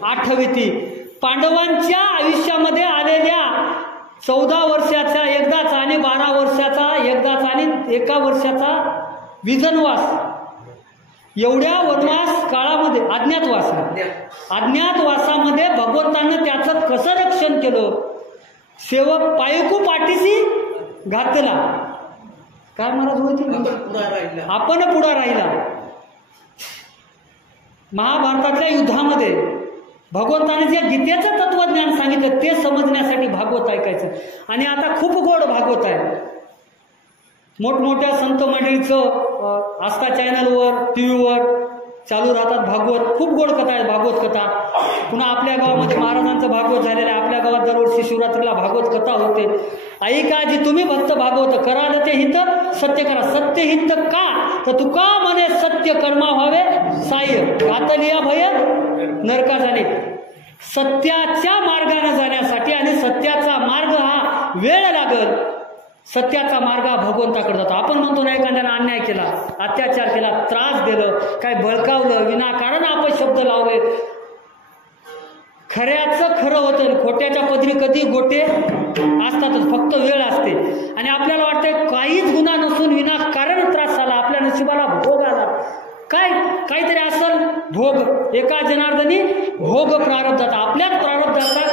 आठविती. पांडवांच्या आयुष्यामध्ये आलेल्या 14 वर्षाचा एकदाचा आणि 12 वर्षाचा एकदाचा आणि 1 वर्षाचा विजनवास, एवढ्या वनवास काळामध्ये अज्ञातवासामध्ये भगवंतानं त्याचं कसं रक्षण केलं. सेवक पायकू पाठीशी घातला, काय महाराज होती, आपण पुढे राहिला. महाभारतातल्या युद्धामध्ये भगवंताने जे गीतेचं तत्वज्ञान सांगितलं ते समजण्यासाठी भागवत ऐकायचं. आणि आता खूप गोड भागवत आहे. मोठमोठ्या संत मंडळीचं आस्था चॅनलवर, टीव्हीवर चालू राहतात भागवत. खूप गोड कथा आहे भागवत कथा. पुन्हा आपल्या गावामध्ये महाराजांचं भागवत झालेलं आहे. आपल्या गावात दरवर्षी शिवरात्रीला भागवत कथा होते. ऐकाजी तुम्ही भक्त भागवत कराल ते हित सत्य करा. सत्य हित का तर तुका म्हणे सत्य कर्मा व्हावे साह्य, घातलिया भय नरका जाणे. सत्याच्या मार्गाने जाण्यासाठी, आणि सत्याचा मार्ग हा वेळ लागल, सत्याचा मार्ग हा भगवंताकडे जातो. आपण म्हणतो ना एखाद्याला अन्याय केला, अत्याचार केला, त्रास दिलं, काय बळकावलं, विनाकारण अपशब्द लावले, खऱ्याचं खरं होतं, खोट्याच्या पदरी कधी गोटे असतातच, फक्त वेळ असते. आणि आपल्याला वाटतं काहीच गुन्हा नसून विनाकारण त्रास झाला, आपल्या नशिबाला भोग आला, काहीतरी असल भोग. एका जनार्दनी भोग प्रारब्धाचा, आपल्याच प्रारब्धाचा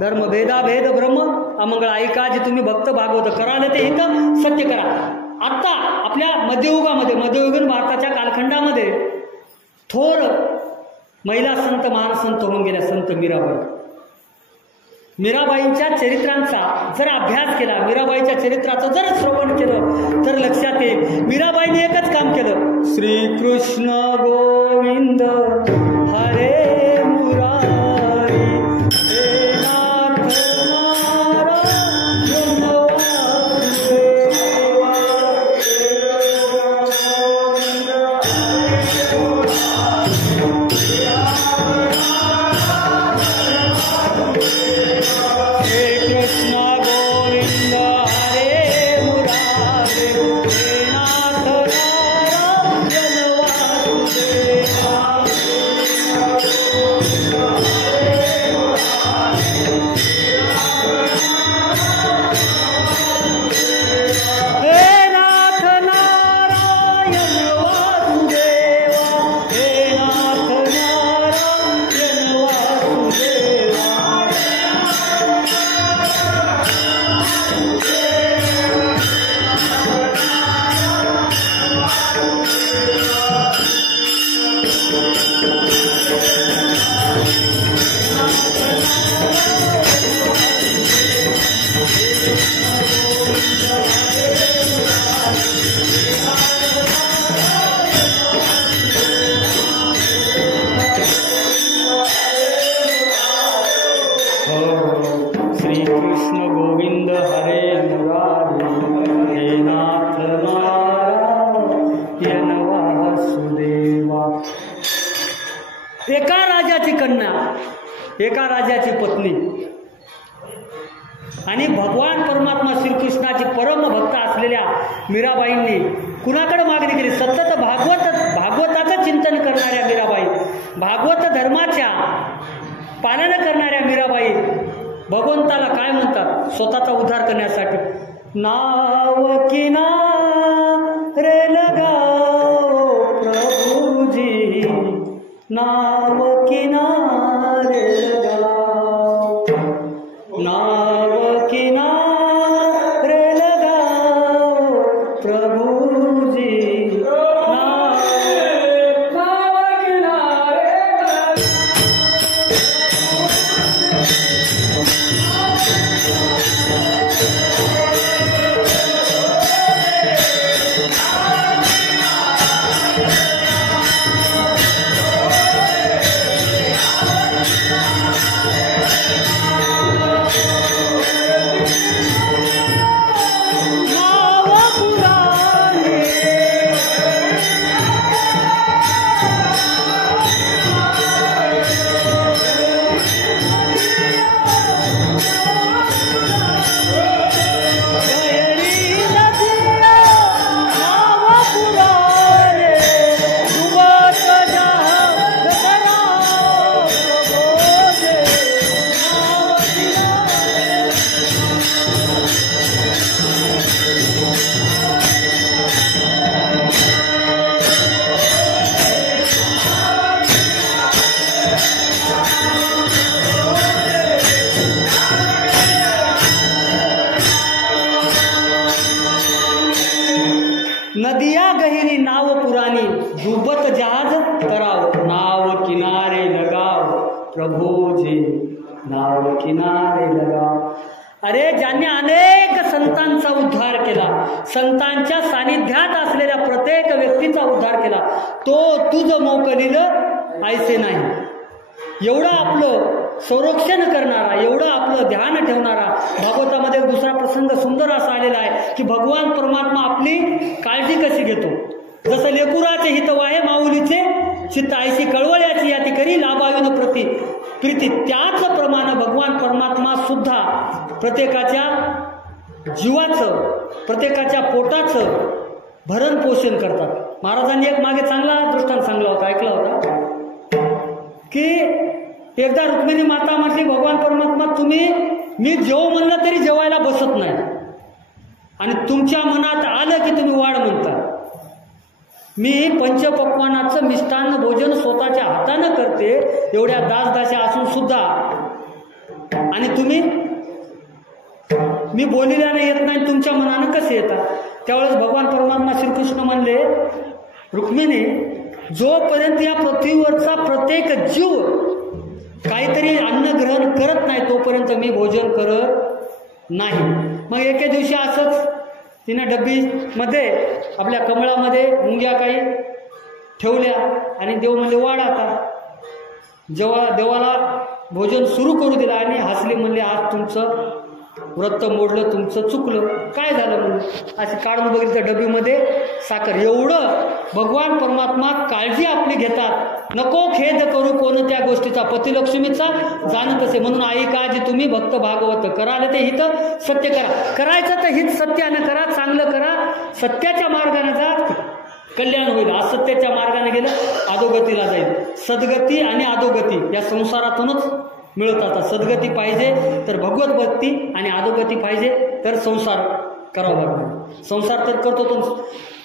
धर्म भेदाभेद ब्रह्म अमंगळ. ऐका जे तुम्ही भक्त भागवत कराल ते हित सत्य करा. आता आपल्या मध्ययुगीन भारताच्या कालखंडामध्ये थोर महिला संत, महान संत होऊन गेल्या संत मीराबाईंच्या चरित्रांचा जर अभ्यास केला, मीराबाईच्या चरित्राचं जर श्रवण केलं तर लक्षात येईल मीराबाईने एकच काम केलं. श्रीकृष्ण गोविंद हरे मुरारी एका राजाची कन्या, एका राजाची पत्नी आणि भगवान परमात्मा श्रीकृष्णाची परम भक्त असलेल्या मीराबाईंनी कुणाकडे मागणी केली? सतत भागवताचं चिंतन करणाऱ्या मीराबाई, भागवत धर्माच्या पालन करणाऱ्या मीराबाई भगवंताला काय म्हणतात स्वतःचा उद्धार करण्यासाठी? नाव किनारे लगाओ प्रभुजी, नाव किनारे लगाओ, नाव किनारे लगाओ प्रभुजी, नदिया गहिरी नाव पुरानी, डूबत जहाज तराव, नाव किनारे लगाव प्रभुजी, नाव किनारे लगाव. अरे ज्यांनी अनेक संतांचा उद्धार केला, संतांच्या सानिध्यात असलेल्या प्रत्येक व्यक्तीचा उद्धार केला, तो तुझ मोकलीलं ऐसे नाही. एवढं आपलं संरक्षण करणारा, एवढं आपलं ध्यान ठेवणारा. भागवतामध्ये दुसरा प्रसंग सुंदर असा आलेला आहे की भगवान परमात्मा आपली काळजी कशी घेतो. जसं लेकुराचे हित वाहे माऊलीचे चित्त, ऐशी कळवळ्याची याती करी लाभाविन प्रती प्रीती, त्याच प्रमाणे भगवान परमात्मा सुद्धा प्रत्येकाच्या जीवाचं, प्रत्येकाच्या पोटाचं भरण पोषण करतात. महाराजांनी एक मागे चांगला दृष्टांत सांगला होता, ऐकला होता की एकदा रुक्मिणी माता म्हटली, भगवान परमात्मा तुम्ही, मी जेव म्हणलं तरी जेवायला बसत नाही आणि तुमच्या मनात आलं की तुम्ही वाढ म्हणता. मी पंचपक्वानाचं मिष्टान्न भोजन स्वतःच्या हातानं करते, एवढ्या दासदासी असून सुद्धा, आणि तुम्ही, मी बोलिल्याने येत नाही, तुमच्या मनानं कसे येतात? त्यावेळेस भगवान परमात्मा श्रीकृष्ण म्हणले, रुक्मिणी, जोपर्यंत या पृथ्वीवरचा प्रत्येक जीव काहीतरी अन्न ग्रहण करत नाही तोपर्यंत मी भोजन करत नाही. मग एके दिवशी असंच तिने डब्बीमध्ये आपल्या कमळामध्ये मुंग्या काही ठेवल्या आणि देव म्हणले वाढ. आता जेव्हा देवाला भोजन सुरू करू दिला आणि हसली, म्हणले आज तुमचं व्रत मोडलं, तुमचं चुकलं. काय झालं म्हणून अशी काढून बघितलं त्या डबीमध्ये साखर. एवढं भगवान परमात्मा काळजी आपली घेतात. नको खेद करू कोणत्या गोष्टीचा, पतिलक्ष्मीचा जाणत असे. म्हणून आई काजी तुम्ही भक्त भागवत, कराल ते हित सत्य करा. करायचं तर हित सत्यानं करा, चांगलं करा, सत्याच्या मार्गाने जा, कल्याण होईल. असत्याच्या मार्गाने गेलं अधोगतीला जाईल. सद्गती आणि अधोगती या संसारातूनच मिळतात. सद्गती पाहिजे तर भगवत भक्ती आणि अधोगती पाहिजे तर संसार करावा लागतो. संसार तर करतो, तो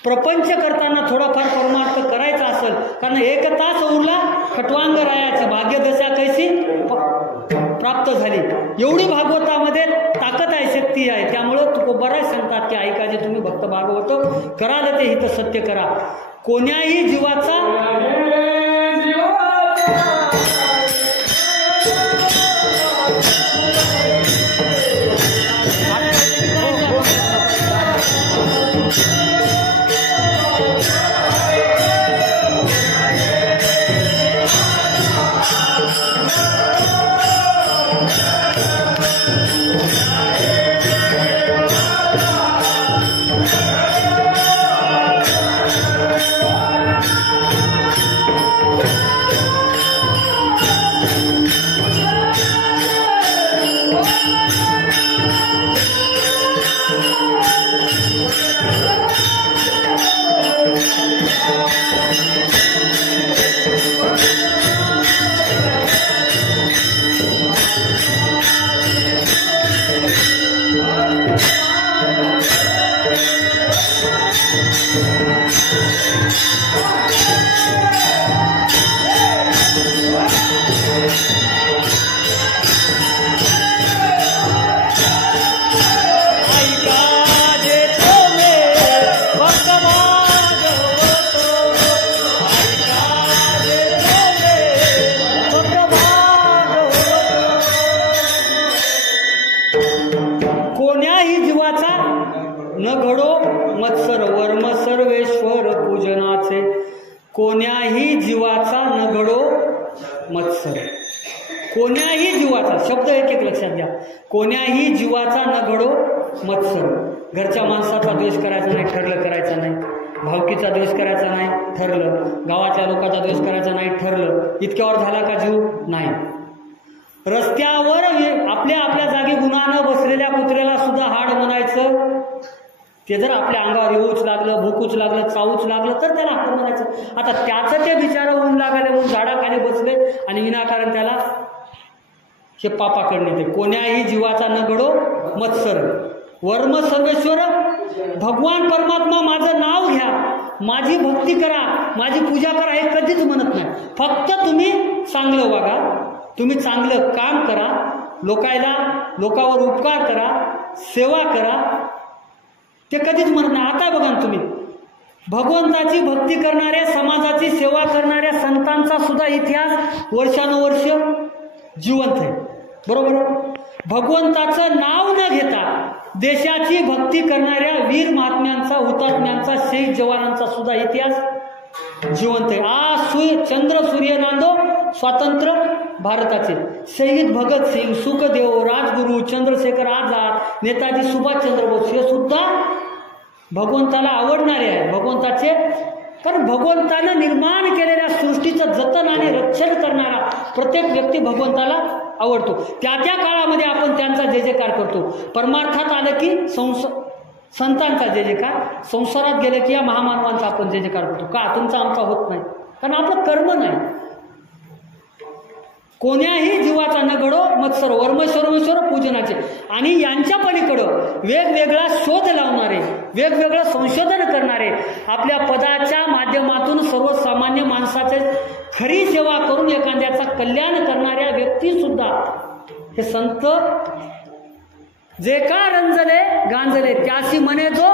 प्रपंच करताना थोडाफार परमार्थ करायचा असेल, कारण एक तास उरला खटवांग रायाचं भाग्यदशा कैसी प्राप्त झाली. एवढी भागवतामध्ये ताकद आहे, शक्ती आहे. त्यामुळं तू बऱ्याच सांगतात की ऐकाजे तुम्ही भक्त भागवत, कराल ते हित सत्य करा. कोण्याही जीवाचा मत्सर. कोण्याही जीवाचा, शब्द एक एक लक्षात घ्या, कोण्याही जीवाचा न घडो मत्सर. घरच्या माणसाचा द्वेष करायचा नाही, ठरलं करायचा नाही. भावकीचा द्वेष करायचा नाही, ठरलं. गावाच्या लोकांचा द्वेष करायचा नाही, ठरलं. इतक्यावर झाला का जीव? नाही. रस्त्यावर आपल्या आपल्या जागी गुन्हानं बसलेल्या कुत्र्याला सुद्धा हाड म्हणायचं. ते जर आपल्या अंगावर येऊच लागलं, भूकूच लागलं, चावूच लागलं तर त्याला हाड म्हणायचं. आता त्याचं ते बिचारं ऊन लागायला म्हणून झाडाखाली बसले आणि विनाकारण त्याला हे पापाकडे नेते. कोण्याही जीवाचा न घडो मत्सर. वर्म सर्वेश्वर, भगवान परमात्मा माझं नाव घ्या, माझी भक्ती करा, माझी पूजा करा हे कधीच म्हणत नाही. फक्त तुम्ही चांगलं वागा, तुम्ही चांगलं काम करा, लोकांवर उपकार करा, सेवा करा, ते कधीच म्हणत नाही. आता बघा ना तुम्ही, भगवंताची भक्ती करणाऱ्या, समाजाची सेवा करणाऱ्या संतांचा सुद्धा इतिहास वर्षानुवर्ष जिवंत आहे. बरोबर. भगवंताचं नाव न घेता देशाची भक्ती करणाऱ्या वीर महात्म्यांचा, हुतात्म्यांचा, शहीद जवानांचा सुद्धा इतिहास जिवंत आहे. आज चंद्र सूर्य नांदो स्वातंत्र्य भारताचे. शहीद भगतसिंग, सुखदेव, राजगुरू, चंद्रशेखर आझाद, नेताजी सुभाषचंद्र बोस हे सुद्धा भगवंताला आवडणारे आहे. भगवंताचे, कारण भगवंतानं निर्माण केलेल्या सृष्टीचं जतन आणि रक्षण करणारा प्रत्येक व्यक्ती भगवंताला आवडतो. त्या त्या काळामध्ये आपण त्यांचा जय जयकार करतो. परमार्थात आलं की संतांचा जय जयकार, संसारात गेलं की या महामानवांचा आपण जय जयकार करतो. का? तुमचा आमचा होत नाही, कारण आपलं कर्म नाही. कोण्याही जीवाचा न घडो मत्सर. वर्म सर्वेश्वर पूजनाचे. आणि यांच्या पलीकडं वेगवेगळा शोध लावणारे, वेगवेगळं संशोधन करणारे, आपल्या पदाच्या माध्यमातून सर्वसामान्य माणसाचे खरी सेवा करून एखाद्याचा कल्याण करणाऱ्या व्यक्ती सुद्धा हे संत. जे का रंजले गांजले त्याशी म्हणे जो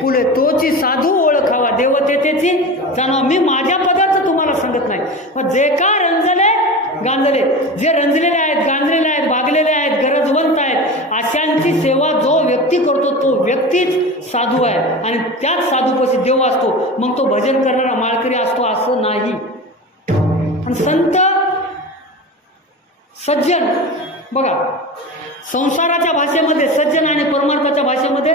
पुढे, तोची साधू ओळखावा देवतेची जाणवा. मी माझ्या पदाचं तुम्हाला सांगत नाही, पण जे का रंजले गांजले, जे रंजलेले आहेत, गांजलेले आहेत, भागलेले आहेत, गरजवंत आहेत, अशांची सेवा जो व्यक्ती करतो तो व्यक्तीच साधू आहे. आणि त्याच साधूपाशी देव असतो. मग तो भजन करणारा माळकरी असतो असं नाही. आणि संत, सज्जन, बघा संसाराच्या भाषेमध्ये सज्जन आणि परमार्थाच्या भाषेमध्ये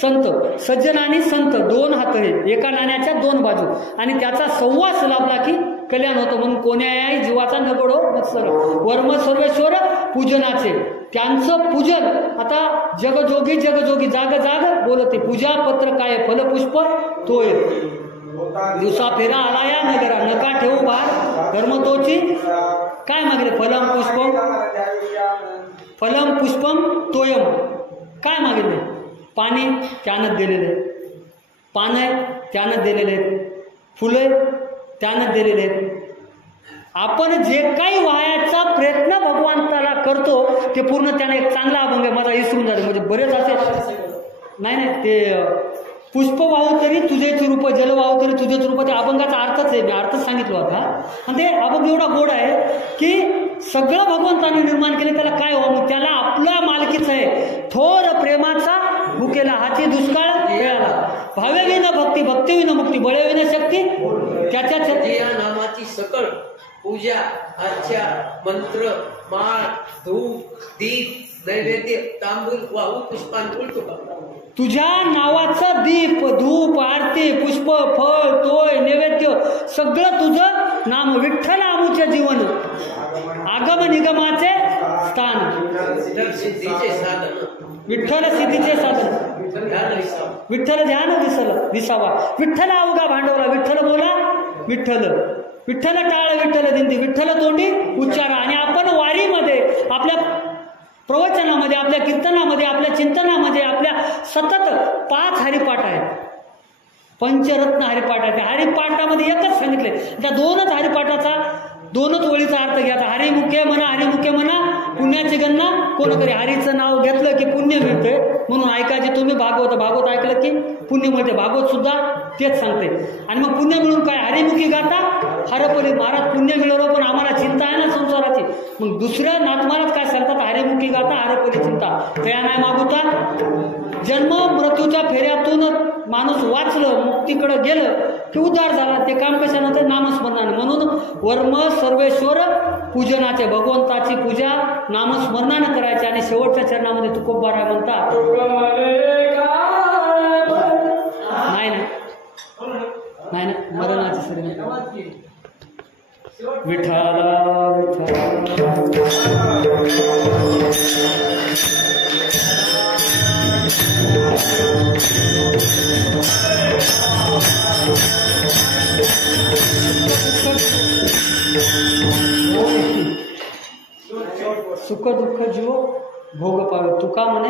संत. सज्जन आणि संत दोन हात आहेत, एका नाण्याच्या दोन बाजू, आणि त्याचा सहवास लाभला की कल्याण होतं. म्हणून कोण्याही जीवाचा न घडो मत्सर. वर्म सर्वेश्वर पूजनाचे. त्यांचं पूजन आता जगजोगी जगजोगी जाग जाग बोलते. पूजा पत्र काय, फलपुष्प तोय. दिवसा फेरा आला या नगरा, नका ठेवू भार धर्मतोची. काय मागले? फलम पुष्पम, फलम पुष्पम तोयम. काय मागितले? पाणी त्यानं दिलेले, पानं त्यानं दिलेले, फुलं त्यानं दिलेले आहेत. आपण जे काही वाहायचा प्रयत्न भगवंताला करतो ते पूर्ण त्याने एक चांगला अभंग आहे, माझा विसरून जातो. म्हणजे बरेच असे नाही ते पुष्प वाहू तरी तुझेच रूप, जल वाहू तरी तुझेच रूप, त्या अभंगाचा अर्थच आहे, मी अर्थच सांगितला होता. आणि ते अभंग एवढा गोड आहे की सगळं भगवंताने निर्माण केले, त्याला काय व्हावं, त्याला आपला मालकीच आहे. थोर प्रेमाचा भुकेला हाती दुष्काळ मिळाला. भावेविन भक्ती, भक्तीविन मुक्ती, बळेविन शक्ती. त्याच्या नामाची सकळ पूजा, अर्चा, मंत्र, माळ, धूप, दीप, नैवेद्य, तांबूल वाहू पुष्पांकुल तुका. तुझ्या नावाचं दीप, धूप, आरती, पुष्प, फळ, तोय, नैवेद्य सगळं तुझं नाम. विठ्ठल आमुचे जीवन, आगम निगमाचे स्थान, सिद्धीचे साधन, विठ्ठल सिद्धीचे साधन, विठ्ठल ध्यान दिसावा, विठ्ठल अवघा भांडवला, विठ्ठल बोला विठ्ठल, विठ्ठल टाळ विठ्ठल दिंडी, विठ्ठल तोंडी उच्चारा. आणि आपण वारीमध्ये, आपल्या प्रवचनामध्ये, आपल्या कीर्तनामध्ये, आपल्या चिंतनामध्ये आपल्या सतत 5 हरिपाठ आहेत, पंचरत्न हरिपाठ आहेत. हरिपाठामध्ये एकच सांगितले, त्या 2च हरिपाठाचा 2च ओळीचा अर्थ घ्यायचा. हरिमुखे म्हणा, हरिमुखे म्हणा, पुण्याची गणना कोण करे. हरीचं नाव घेतलं की पुण्य मिळते, म्हणून ऐकायचे तुम्ही भागवत ऐकलं की पुण्य मिळते. भागवत सुद्धा तेच सांगते. आणि मग पुण्य मिळून काय? हरिमुखी गाता हरपली. महाराज पुण्य मिळवलं पण आम्हाला चिंता आहे ना संसाराची. मग दुसऱ्या नाथमाराज काय सांगतात? हरिमुखी गाता हरपली चिंता, त्या नाही मागुता. जन्म मृत्यूच्या फेऱ्यातून माणूस वाचलं, मुक्तीकडे गेलं की उद्धार झाला. ते काम कशानं होतं? नामस्मरणाने. म्हणून वर्म सर्वेश्वर पूजनाचे, भगवंताची पूजा नामस्मरणाने करायची. आणि शेवटच्या चरणामध्ये तुकोबाराय म्हणतात, नाही ना मरणाची सरी विठाला सुख दुःख जीव भोग पावे. तुका म्हणे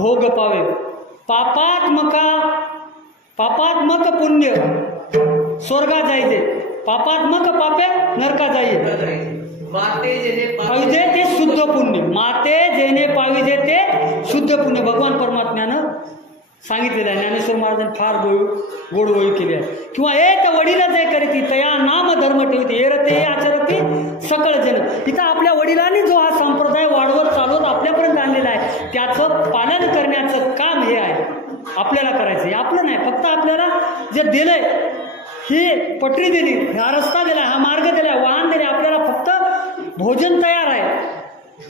भोग पावे. पापात्मक पुण्य स्वर्गात जायचे, पापात्मक पापे नरकात जायचे. माते जेने पाविजे ते शुद्ध पुण्य, माते जेने पाविजे ते शुद्ध पुण्य भगवान परमात्म्यानं सांगितलेलं आहे. ज्ञानेश्वर महाराजांनी फार गोड ओळी केली आहे. किंवा एक वडिलाच आहे करीती तया नाम धर्म ठेवते एरते आचरती सकळ जन. इथं आपल्या वडिलांनी जो हा संप्रदाय वाढवत चालवत आपल्यापर्यंत आणलेला आहे त्याचं पालन करण्याचं काम हे आहे आपल्याला करायचं. हे आपलं नाही, फक्त आपल्याला जे दिलंय, ही पटरी दिली, हा रस्ता दिला, हा मार्ग दिला, वाहन दिले, आपल्याला फक्त भोजन तयार आहे,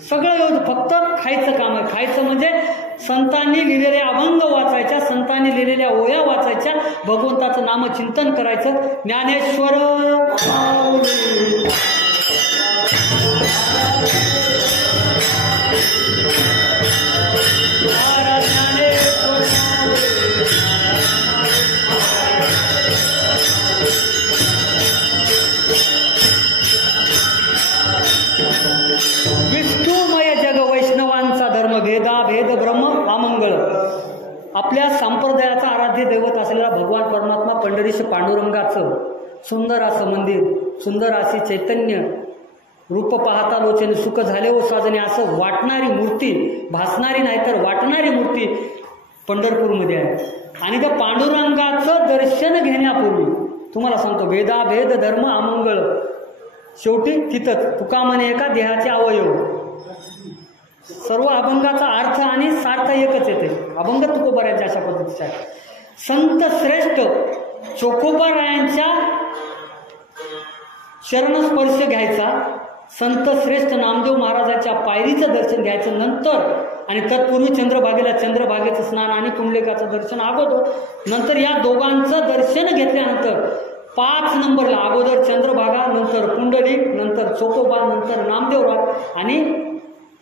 सगळं फक्त खायचं काम आहे. खायचं म्हणजे संतांनी लिहिलेले अभंग वाचायच्या, संतांनी लिहिलेल्या ओया वाचायच्या, भगवंताचं नामचिंतन करायचं. ज्ञानेश्वर विष्णुमय जग वैष्णवांचा धर्म भेदा भेद ब्रह्म अमंगळ. आपल्या संप्रदायाचा आराध्य दैवत असलेला भगवान परमात्मा पंढरीश पांडुरंगाचं सुंदर असं मंदिर, सुंदर अशी चैतन्य रूप पाहता लोचने सुख झाले हो साजने असं वाटणारी मूर्ती, भासणारी नाही तर वाटणारी मूर्ती पंढरपूरमध्ये आहे. आणि त्या पांडुरंगाचं दर्शन घेण्यापूर्वी तुम्हाला सांगतो भेदाभेद धर्म अमंगळ. शेवटी तिथंच तुका म्हणे एका देहाचे अवयव. सर्व अभंगाचा अर्थ आणि सार्थ एकच येते. अभंग तुकोबारायांच्या अशा पद्धतीचा आहे. संत श्रेष्ठ चोखोबारायांच्या चरणस्पर्श घ्यायचा, संत श्रेष्ठ नामदेव महाराजांच्या पायरीचं दर्शन घ्यायचं नंतर, आणि तत्पूर्वी चंद्रभागेचं स्नान आणि कुंडलिकाचं दर्शन अगोदर. नंतर या दोघांचं दर्शन घेतल्यानंतर 5 नंबरला अगोदर चंद्रभागा, नंतर कुंडलिक, नंतर चोकोबा, नंतर नामदेवराव आणि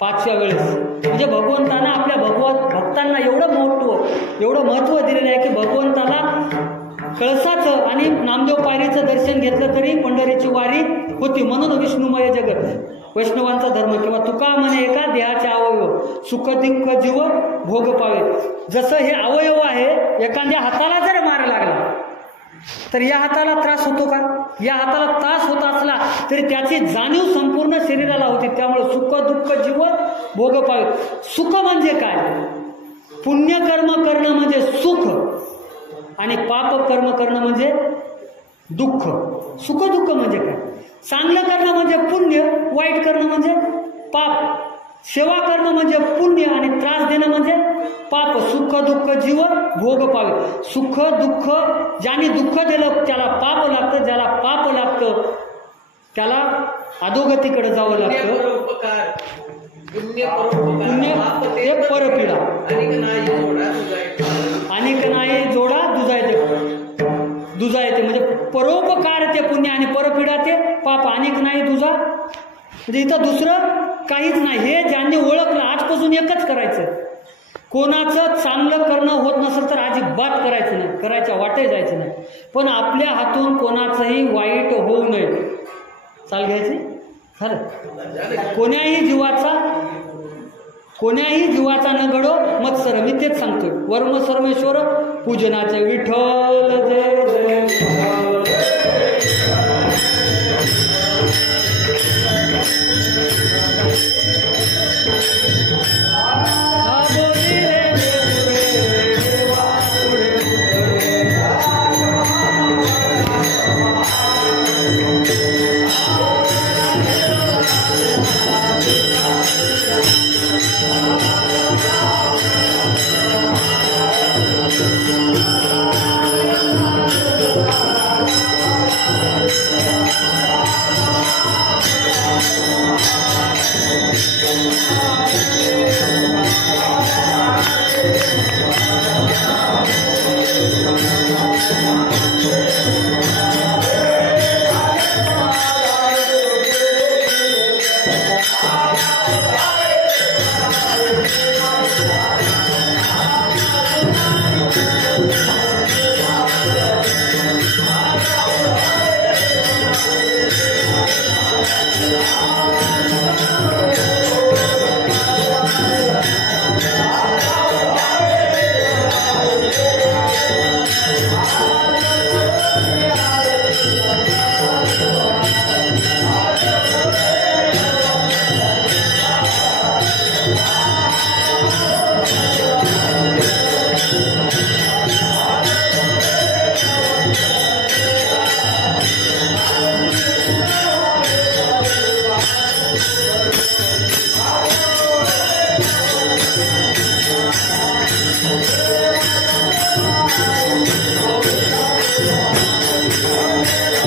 5व्या वेळेस म्हणजे भगवंतानं आपल्या भक्तांना एवढं महत्त्व दिलेलं आहे की भगवंताला कळसाचं आणि नामदेव पायरीचं दर्शन घेतलं तरी पंढरीची वारी होती. म्हणून विष्णुमय जगत वैष्णवांचा धर्म किंवा तुका म्हणे एका देहाचे अवयव सुख दुःख जीव भोग पावे. जसं हे अवयव आहे, एखाद्या हाताला जर मारा लागला तर या हाताला त्रास होतो का? या हाताला त्रास होत असला तरी त्याची जाणीव संपूर्ण शरीराला होती. त्यामुळे सुख दुःख जीव भोग पावे. सुख म्हणजे काय? पुण्यकर्म करणं म्हणजे सुख आणि पाप कर्म करणं म्हणजे दुःख. सुख दुःख म्हणजे काय? चांगलं करणं म्हणजे पुण्य, वाईट करणं म्हणजे पाप. सेवा करणं म्हणजे पुण्य आणि त्रास देणं म्हणजे पाप. सुख दुःख जीव भोग पावे. सुख दुःख, ज्याने दुःख दिलं त्याला पाप लागतं, ज्याला पाप लागतं त्याला अधोगतीकडे जावं लागतं. पुण्य ते परपीडा. अनेक नाही जोडा दुजायते दुजा येते. म्हणजे परोपकार ते पुण्य आणि परपीडा ते पाप, अनेक नाही दुजा. म्हणजे इथं दुसरं काहीच नाही. हे ज्यांनी ओळखलं आजपासून एकच करायचं. कोणाचं चांगलं करणं होत नसेल तर अजिबात करायचं नाही, करायच्या वाटे जायचं नाही. पण आपल्या हातून कोणाचंही वाईट होऊ नये. चाल घ्यायची झालं. कोण्याही जीवाचा न घडो मत्सर. मी तेच सांगतोय. वर्म सर्वेश्वर पूजनाचे विठ्ठल जय जय विठ्ठल.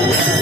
Thank you.